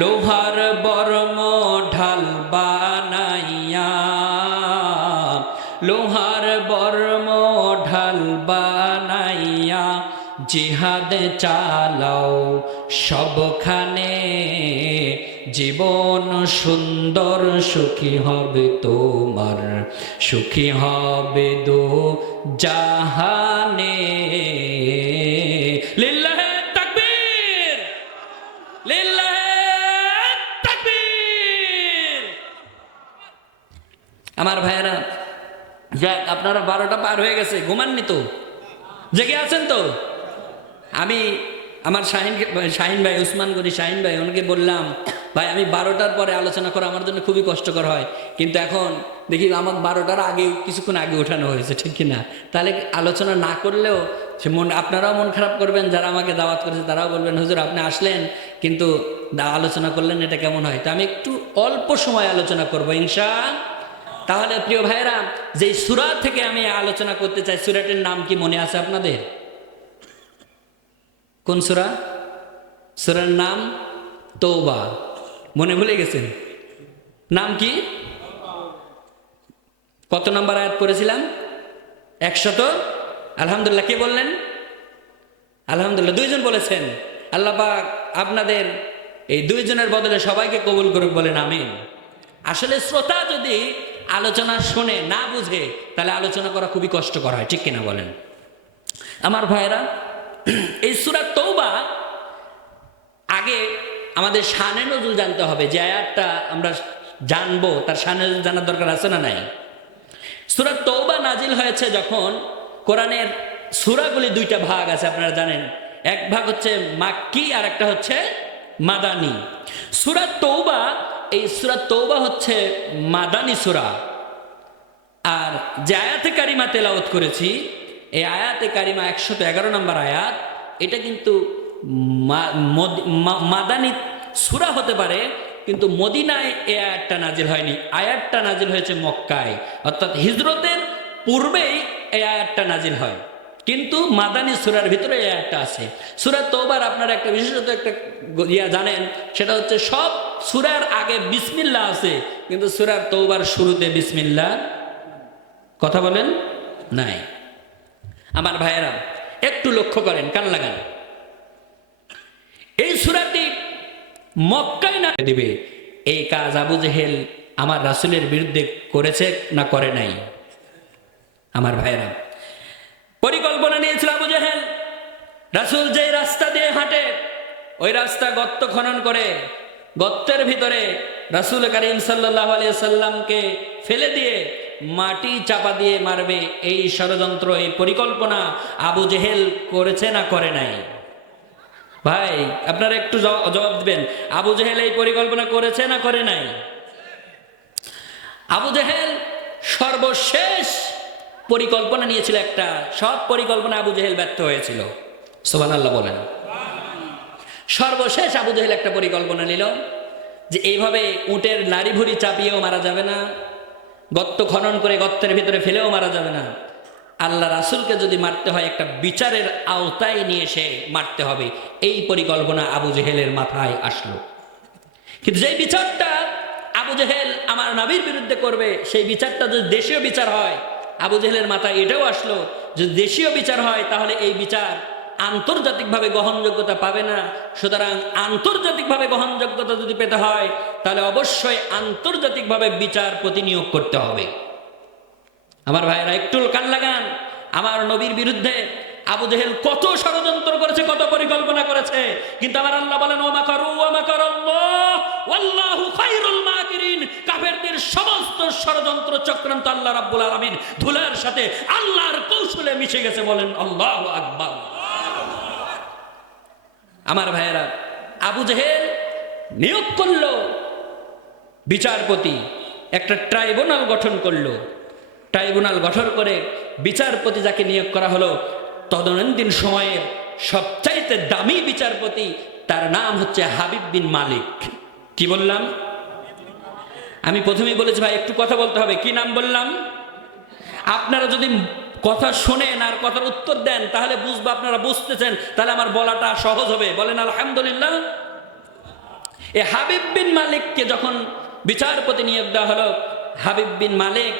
লোহার বর্ম ঢাল বানাইয়া, লোহার বর্ম ঢাল বানাইয়া জিহাদ চালাও সবখানে, জীবন সুন্দর সুখী হবে তোমার, সুখী হবে দো জাহানে। লিল্লাহে তাকবীর, লিল্লাহে তাকবীর। আমার ভাইয়েরা, যাক আপনারা 12টা পার হয়ে গেছে, ঘুমাননি তো? জেগে আছেন তো? আমি আমার শাহিন ভাই, উসমান গনি শাহিন ভাই, ওনাকে বললাম ভাই আমি 12টার পরে আলোচনা করা আমার জন্য খুবই কষ্টকর হয়, কিন্তু এখন দেখি আমার 12টার আগে কিছুক্ষণ আগে ওঠানো হয়েছে, ঠিক কিনা? তাহলে আলোচনা না করলেও সে আপনারাও মন খারাপ করবেন, যারা আমাকে দাওয়াত করেছে তারাও বলবেন হুজুর আপনি আসলেন কিন্তু আলোচনা করলেন, এটা কেমন হয়? তো আমি একটু অল্প সময় আলোচনা করবো ইনশাআল্লাহ। তাহলে প্রিয় ভাইরা, যে সূরা থেকে আমি আলোচনা করতে চাই, সূরাটির নাম কি মনে আছে আপনাদের? কোন সূরা? সূরার নাম তওবা। মনে ভুলে গেছেন? নাম কি? কত নম্বর আয়াত পড়েছিলাম? 100। আলহামদুলিল্লাহ। কে বললেন? আলহামদুলিল্লাহ, 2 জন বলেছেন। আল্লাহ পাক আপনাদের এই 2 জনের বদলে সবাইকে কবুল করুক, বলেন আমিন। আসলে শ্রোতা যদি আলোচনা শুনে না বুঝে তাহলে আলোচনা করা খুবই কষ্টকর হয়, ঠিক কিনা বলেন? আমার ভাইরা, এই সূরা তওবা আগে আমাদের শানে নজুল জানতে হবে। যে আয়াতটা আমরা জানবো তার শানে নজুল জানার দরকার আছে না নাই? সূরা তওবা নাজিল হয়েছে যখন কোরআনের সূরাগুলি 2টা ভাগ আছে, আপনারা জানেন। এক ভাগ হচ্ছে মাক্কি আর একটা হচ্ছে মাদানী। সূরা তওবা, এই সূরা তওবা হচ্ছে মাদানী সূরা। আর যে আয়াতে কারিমা তেলাওয়াত করেছি, এই আয়াতে কারিমা 111 নম্বর আয়াত, এটা কিন্তু মাদানী সূরা হতে পারে, কিন্তু মদিনায় এই আয়াতটা নাজিল হয়নি। আয়াতটা নাজিল হয়েছে মক্কায়, অর্থাৎ হিজরতের পূর্বেই এই আয়াতটা নাজিল হয়, কিন্তু মাদানী সূরার ভিতরে এই আয়াতটা আছে। সূরা তওবার আপনারা একটা বিশেষত একটা জানেন, সেটা হচ্ছে সব সূরার আগে বিসমিল্লাহ আছে, কিন্তু সূরার তওবার শুরুতে বিসমিল্লাহ কথা বলেন নাই। আমার ভাইয়েরা একটু লক্ষ্য করেন, কান লাগান। এই সূরাটি মক্কায় না দিবে, এই কাজ আবু জেহেল আমার রাসূলের বিরুদ্ধে করেছে না করে নাই? আমার ভাইয়েরা, পরিকল্পনা নিয়েছিল আবু জেহেল। রাসূল যে রাস্তা দিয়ে হাঁটে ওই রাস্তা গর্ত খনন করে, গর্তের ভিতরে রাসূল করিম সাল্লাল্লাহু আলাইহি সাল্লামকে ফেলে দিয়ে মাটি চাপা দিয়ে মারবে, এই ষড়যন্ত্র, এই পরিকল্পনা আবু জেহেল করেছে না করে নাই? ভাই আপনারা একটু জবাব দিবেন, আবু জেহেল এই পরিকল্পনা করেছে না করে নাই? আবু জেহেল সর্বশেষ পরিকল্পনা নিয়েছিল একটা, সব পরিকল্পনা আবু জেহেল ব্যর্থ হয়েছিল। সুবহানাল্লাহ বলেন। সর্বশেষ আবু জেহেল একটা পরিকল্পনা নিল যে এইভাবে উটের নাড়ি ভুঁড়ি চাপিয়েও মারা যাবে না, গর্ত খনন করে গর্তের ভিতরে ফেলেও মারা যাবে না, আল্লাহ রাসূলকে যদি মারতে হয় একটা বিচারের আওতায় নিয়ে এসে মারতে হবে। এই পরিকল্পনা আবু জেহেলের মাথায় আসলো। কিন্তু যেই বিচারটা আবু জেহেল আমার নবীর বিরুদ্ধে করবে, সেই বিচারটা যদি দেশীয় বিচার হয়, আবু জেহেলের মাথায় এটাও আসলো যদি দেশীয় বিচার হয় তাহলে এই বিচার আন্তর্জাতিকভাবে গ্রহণযোগ্যতা পাবে না। সুতরাং আন্তর্জাতিকভাবে গ্রহণযোগ্যতা যদি পেতে হয় তাহলে অবশ্যই আন্তর্জাতিকভাবে বিচার প্রতিনিয়োগ করতে হবে। আমার ভাইরা একটু কান লাগান, আমার নবীর বিরুদ্ধে আবু জেহেল কত ষড়যন্ত্র করেছে, কত পরিকল্পনা করেছে, কিন্তু আমার আল্লাহ বলেন ওয়া মাকারু ওয়া মাকারাল্লাহ ওয়াল্লাহু খায়রুল মাকিরিন। কাফেরদের সমস্ত ষড়যন্ত্র চক্রান্ত আল্লাহ রাব্বুল আলামিন ধুলার সাথে আল্লাহর কৌশলে মিশে গেছে, বলেন আল্লাহু আকবার। আমার ভাইয়েরা, আবু জেহেল নিয়োগ করলো বিচারপতি, একটা ট্রাইব্যুনাল গঠন করলো। ট্রাইব্যুনাল গঠন করে বিচারপতি যাকে নিয়োগ করা হলো, তদনীন্তন সময়ের সবচাইতে দামি বিচারপতি, তার নাম হচ্ছে হাবিব বিন মালিক। কি বললাম? আমি প্রথমেই বলেছি ভাই একটু কথা বলতে হবে। কি নাম বললাম? আপনারা যদি কথা শোনেন আর কথার উত্তর দেন তাহলে বুঝবো আপনারা বুঝতেছেন, তাহলে আমার বলাটা সহজ হবে। বলেন আলহামদুলিল্লাহ। এ হাবিব বিন মালিককে যখন বিচারপতি নিয়োগ দেওয়া হলো, হাবিব বিন মালিক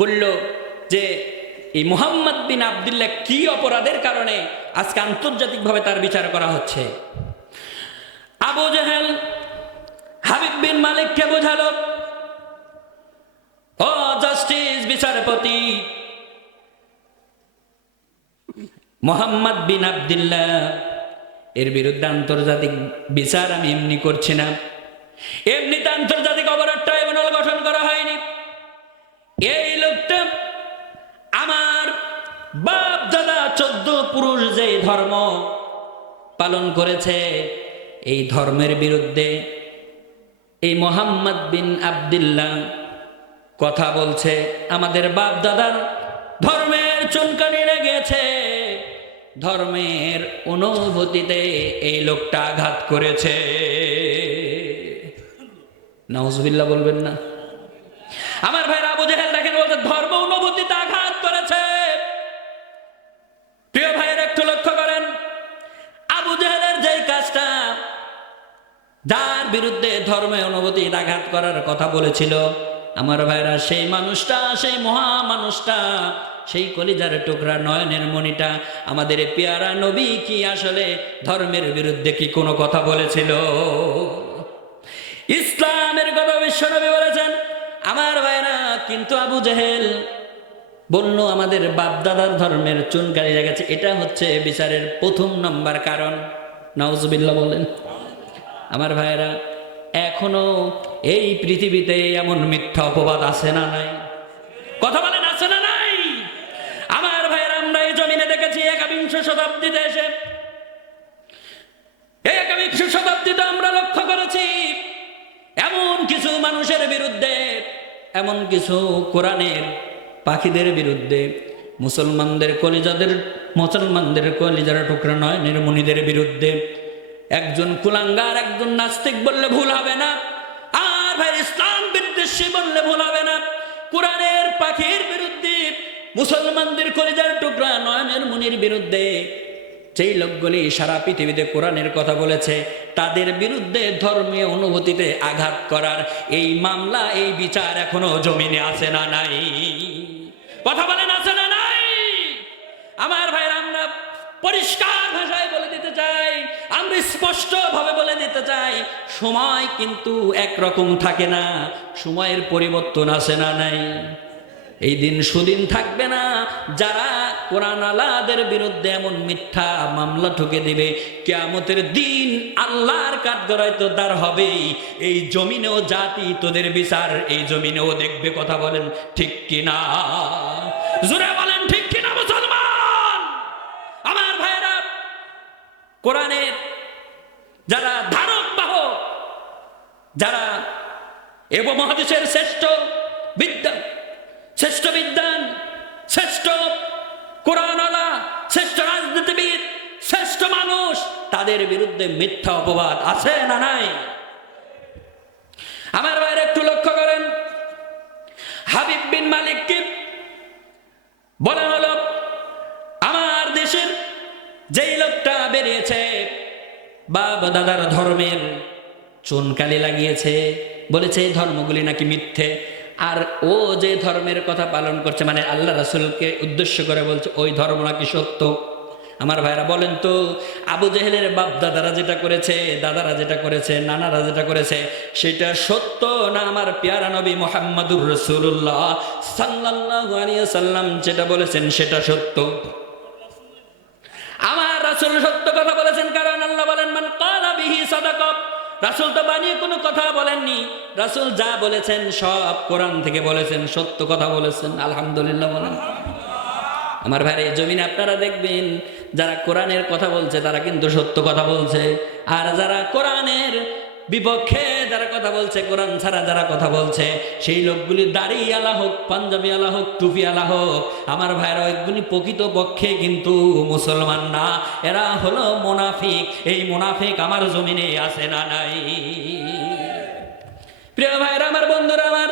বলল যে এই মুহাম্মদ বিন আবদুল্লাহ কি অপরাধের কারণে আজকে আন্তর্জাতিকভাবে তার বিচার করা হচ্ছে। আবু জেহেল হাবিব বিন মালিককে বোঝালো, ও জাস্টিস বিচারপতি, মুহাম্মদ বিন আবদুল্লাহ এর বিরুদ্ধে আন্তর্জাতিক বিচার আমি এমনি করছি না, এমনিতে আন্তর্জাতিক অপরাধ ট্রাইব্যুনাল গঠন করা হয়নি। এই লোকটা আমার বাপ দাদা 14 পুরুষ যে ধর্ম পালন করেছে, এই ধর্মের বিরুদ্ধে এই মুহাম্মদ বিন আবদুল্লাহ কথা বলছে। আমাদের বাপ দাদার ধর্মের চুনকানি লেগেছে, ধর্মের অনুভূতিতে এই লোকটা আঘাত করেছে। নাউজুবিল্লাহ বলবেন না? আমার ভাইরা, আবু জেহেল দেখেন বলতে ধর্ম অনুভূতিতে আঘাত করেছে। প্রিয় ভাইয়ের একটু লক্ষ্য করেন, আবু জেহেলের যেই কাজটা, যার বিরুদ্ধে ধর্মে অনুভূতি আঘাত করার কথা বলেছিল, আমার ভাইরা সেই মানুষটা, সেই মহা মানুষটা, সেই কলিজার টুকরা নয়নের মণিটা, আমাদের পেয়ারা নবী কি আসলে ধর্মের বিরুদ্ধে কি কোনো কথা বলেছিল? ইসলামের কথা বিশ্ব নবী বলেছেন। আমার ভাইরা, কিন্তু আবু জেহেল বলল আমাদের বাপদাদার ধর্মের চুনকালি লেগেছে। এটা হচ্ছে বিচারের প্রথম নম্বর কারণ। নাউজুবিল্লাহ বলেন। আমার ভাইরা, এখনো এই পৃথিবীতে এমন মিথ্যা অপবাদ আছে না নাই? কথা বলেন, আছে না নাই? আমার ভাইরা, আমরা এই জমিনে দেখেছি একবিংশ শতাব্দীতে এসে, এই একবিংশ শতাব্দীতে আমরা লক্ষ্য করেছি এমন কিছু মানুষের বিরুদ্ধে, এমন কিছু কোরআনের পাখিদের বিরুদ্ধে, মুসলমানদের কলিজার টুকরা নয়নের মণিদের বিরুদ্ধে, একজন কুলাঙ্গার, একজন নাস্তিক বললে ভুল হবে না, আর ভাই ইসলাম বিদ্বেষী বললে ভুল হবে না, কোরআনের পাখির বিরুদ্ধে, মুসলমানদের কলিজার টুকরা নয়নের মণির বিরুদ্ধে যেই লোকগুলি সারা পৃথিবীতে কোরআনের কথা বলেছে, তাদের বিরুদ্ধে ধর্মীয় অনুভূতিতে আঘাত করার এই মামলা, এই বিচার এখনো জমিনে আছে না নাই? কথা বলেন, আছে না নাই? আমার ভাইরা, আমরা পরিষ্কার ভাষায় বলে দিতে চাই, আমরা স্পষ্ট ভাবে বলে দিতে চাই, সময় কিন্তু একরকম থাকে না, সময়ের পরিবর্তন আসে না নাই? এই দিন সুদিন থাকবে না, যারা কোরআন আলাদের বিরুদ্ধে এমন মিথ্যা মামলা ঠুকে দিবে, কিয়ামতের দিন আল্লাহর কাঠগড়ায় তো দাঁড় হবেই। এই জমিনেও জাতি তোদের বিচার এই জমিনেও দেখবে। কথা বলেন ঠিক কিনা? জোরে বলেন ঠিক কিনা মুসলমান? আমার ভাইরা, কোরআনের যারা ধারক বাহক, যারা উপমহাদেশের শ্রেষ্ঠ বিদ্যান, শ্রেষ্ঠ কোরআনওয়ালা, শ্রেষ্ঠ রাজনীতিবিদ, শ্রেষ্ঠ মানুষ, তাদের বিরুদ্ধে মিথ্যা অপবাদ আছে না নাই? আমার ভাইরা, একটু লক্ষ্য করেন, হাবিব বিন মালিককে বলা হলো আমার দেশের যেই লোকটা বেরিয়েছে বাপ দাদার ধর্মের চুনকালি লাগিয়েছে, বলেছে এই ধর্মগুলি নাকি মিথ্যে, আর ও যে ধর্মের কথা পালন করছে, মানে আল্লাহ রাসূলকে উদ্দেশ্য করে বলছে ওই ধর্ম নাকি সত্য। আমার ভাইরা বলেন তো, আবু জেহেলের বাপ দাদারা যেটা করেছে, দাদারা যেটা করেছে, নানারা যেটা করেছে, সেটা সত্য না আমার পেয়ারা নবী মুহাম্মদুর রাসূলুল্লাহ সাল্লাল্লাহু আলাইহি ওয়াসাল্লাম যেটা বলেছেন সেটা সত্য? আমার রাসূল সত্য কথা বলেছেন, কারণ আল্লাহ বলেন মান ক্বালা বিহি সাদাকা। রাসূল তো বানিয়ে কোনো কথা বলেননি, রাসূল যা বলেছেন সব কোরআন থেকে বলেছেন, সত্য কথা বলেছেন। আলহামদুলিল্লাহ বলেন। আমার ভাইরা, এই জমিনে আপনারা দেখবেন যারা কোরআনের কথা বলছে তারা কিন্তু সত্য কথা বলছে, আর যারা কোরআনের বিপক্ষে যারা কথা বলছে, কোরআন ছাড়া যারা কথা বলছে, সেই লোকগুলি দাড়ি আলা হোক, পাঞ্জাবি আলা হোক, টুপি আলা হোক, আমার ভাইরা ওইগুলি প্রকৃত পক্ষে কিন্তু মুসলমান না, এরা হলো মুনাফিক। এই মুনাফিক আমার জমিনে আছে না নাই? প্রিয় ভাইরা আমার, বন্ধুরা আমার,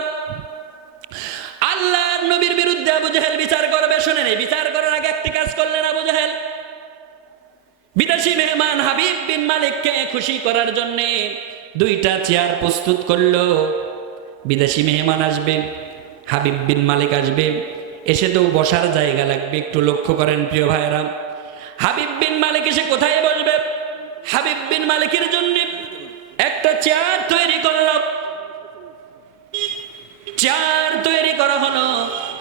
আল্লাহর নবীর বিরুদ্ধে আবু জেহেল বিচার করবে। শুনেন, এই বিচার করার আগে একটি কাজ করলেন আবু জেহেল। বিদেশি মেহমান হাবিব বিন মালিককে খুশি করার জন্যে 2টা চেয়ার প্রস্তুত করলো। বিদেশি মেহমান আসবে, হাবিব বিন মালিক আসবে, এসে তো বসার জায়গা লাগবে। একটু লক্ষ্য করেন প্রিয় ভাইরা, হাবিব বিন মালিক এসে কোথায় বসবে? হাবিব বিন মালিকের জন্য একটা চেয়ার তৈরি করলো। চেয়ার তৈরি করা হলো।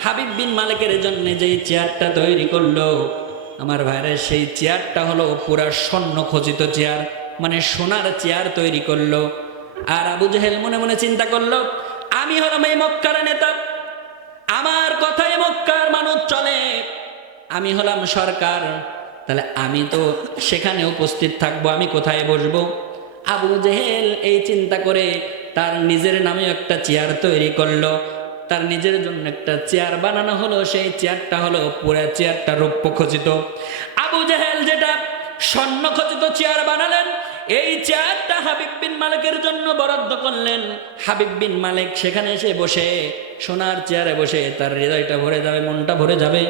হাবিব বিন মালিকের জন্য যেই চেয়ারটা তৈরি করলো, আমার ভাইরা, সেই চেয়ারটা হলো পুরা স্বর্ণ খচিত চেয়ার, মানে সোনার চেয়ার তৈরি করলো। আর আবু জেহেল মনে মনে চিন্তা করলো, আমি হলাম এই মক্কার নেতা, আমার কথায় মক্কার মানুষ চলে, আমি হলাম সরকার, তাহলে আমি তো সেখানে উপস্থিত থাকবো, আমি কোথায় বসবো? আবু জেহেল এই চিন্তা করে তার নিজের নামে একটা চেয়ার তৈরি করলো। তার নিজের জন্য একটা চেয়ার বানানো হলো। সেই চেয়ারটা হলো, পুরো চেয়ারটা রৌপ্য খচিত। আবু জেহেল যেটা স্বর্ণ খচিত চেয়ার বানালেন, এই চেয়ারটা হাবিব বিন মালিকের জন্য বরাদ্দ করলেন। হাবিব বিন মালিক সেখানে এসে বসে, সোনার চেয়ারে বসে তার হৃদয়টা ভরে যাবে, মনটা ভরে যাবে,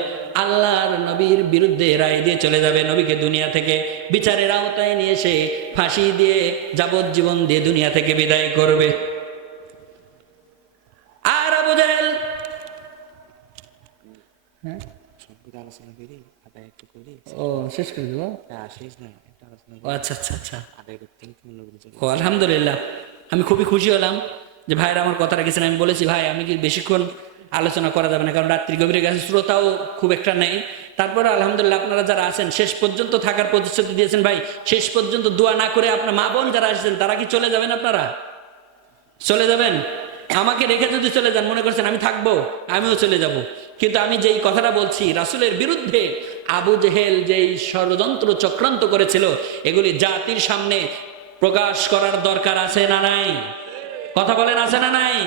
আল্লাহর নবীর বিরুদ্ধে রায় দিয়ে চলে যাবে। নবীকে দুনিয়া থেকে বিচারের আওতায় নিয়ে এসে ফাঁসি দিয়ে যাবজ্জীবন দিয়ে দুনিয়া থেকে বিদায় করবে। আর আবু জেহেল ও শেষ করে দেবো। আচ্ছা আচ্ছা আচ্ছা, ও আলহামদুলিল্লাহ, আমি খুবই খুশি হলাম যে ভাইরা আমার কথা রেখেছেন। আমি বলেছি, ভাই আমি কি বেশিক্ষণ আলোচনা করা যাবে না, কারণ রাত্রি গভীরের কাছে শ্রোতাও খুব একটা নেই। তারপরে আলহামদুলিল্লাহ আপনারা যারা আছেন শেষ পর্যন্ত থাকার প্রতিশ্রুতি দিয়েছেন। ভাই, শেষ পর্যন্ত দোয়া না করে আপনার মা বোন যারা আসছেন তারা কি চলে যাবেন? আপনারা চলে যাবেন? আমাকে রেখে যদি চলে যান, মনে করছেন আমি থাকবো, আমিও চলে যাব। কিন্তু আমি যেই কথাটা বলছি, রাসূলের বিরুদ্ধে আবু জেহেল যেই ষড়যন্ত্র চক্রান্ত করেছিল, এগুলি জাতির সামনে প্রকাশ করার দরকার আছে না নাই? কথা বলেন, আছে না নাই?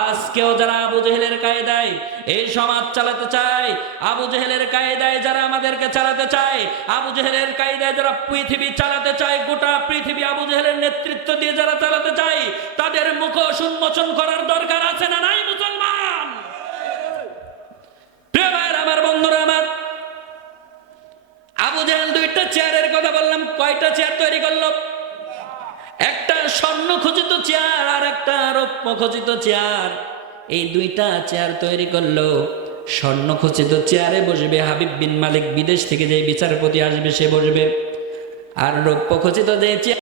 আজকেও যারা আবু জেহেলের কায়দায় এই সমাজ চালাতে চায়, আবু জেহেলের কায়দায় যারা আমাদেরকে চালাতে চায়, আবু জেহেলের কায়দায় যারা পৃথিবী চালাতে চায়, গোটা পৃথিবী আবু জেহেলের নেতৃত্ব দিয়ে যারা চালাতে চায়, তাদের মুখোশ উন্মোচন করার দরকার আছে না নাই? মুসলমান প্রিয় ভাইরা আমার, বন্ধুরা আমার, আবু জেহেল 2টা চেয়ারের কথা বললাম। কয়টা চেয়ার তৈরি করলো? একটা স্বর্ণ খচিত চেয়ার আর একটা রৌপ্য খচিত চেয়ার। এই 2টা চেয়ার তৈরি করলো। স্বর্ণ খচিত চেয়ারে বসবে হাবিব বিন মালিক, বিদেশ থেকে যে বিচারপতি আসবে সে বসবে। আর রৌপ্য খচিত যে চেয়ার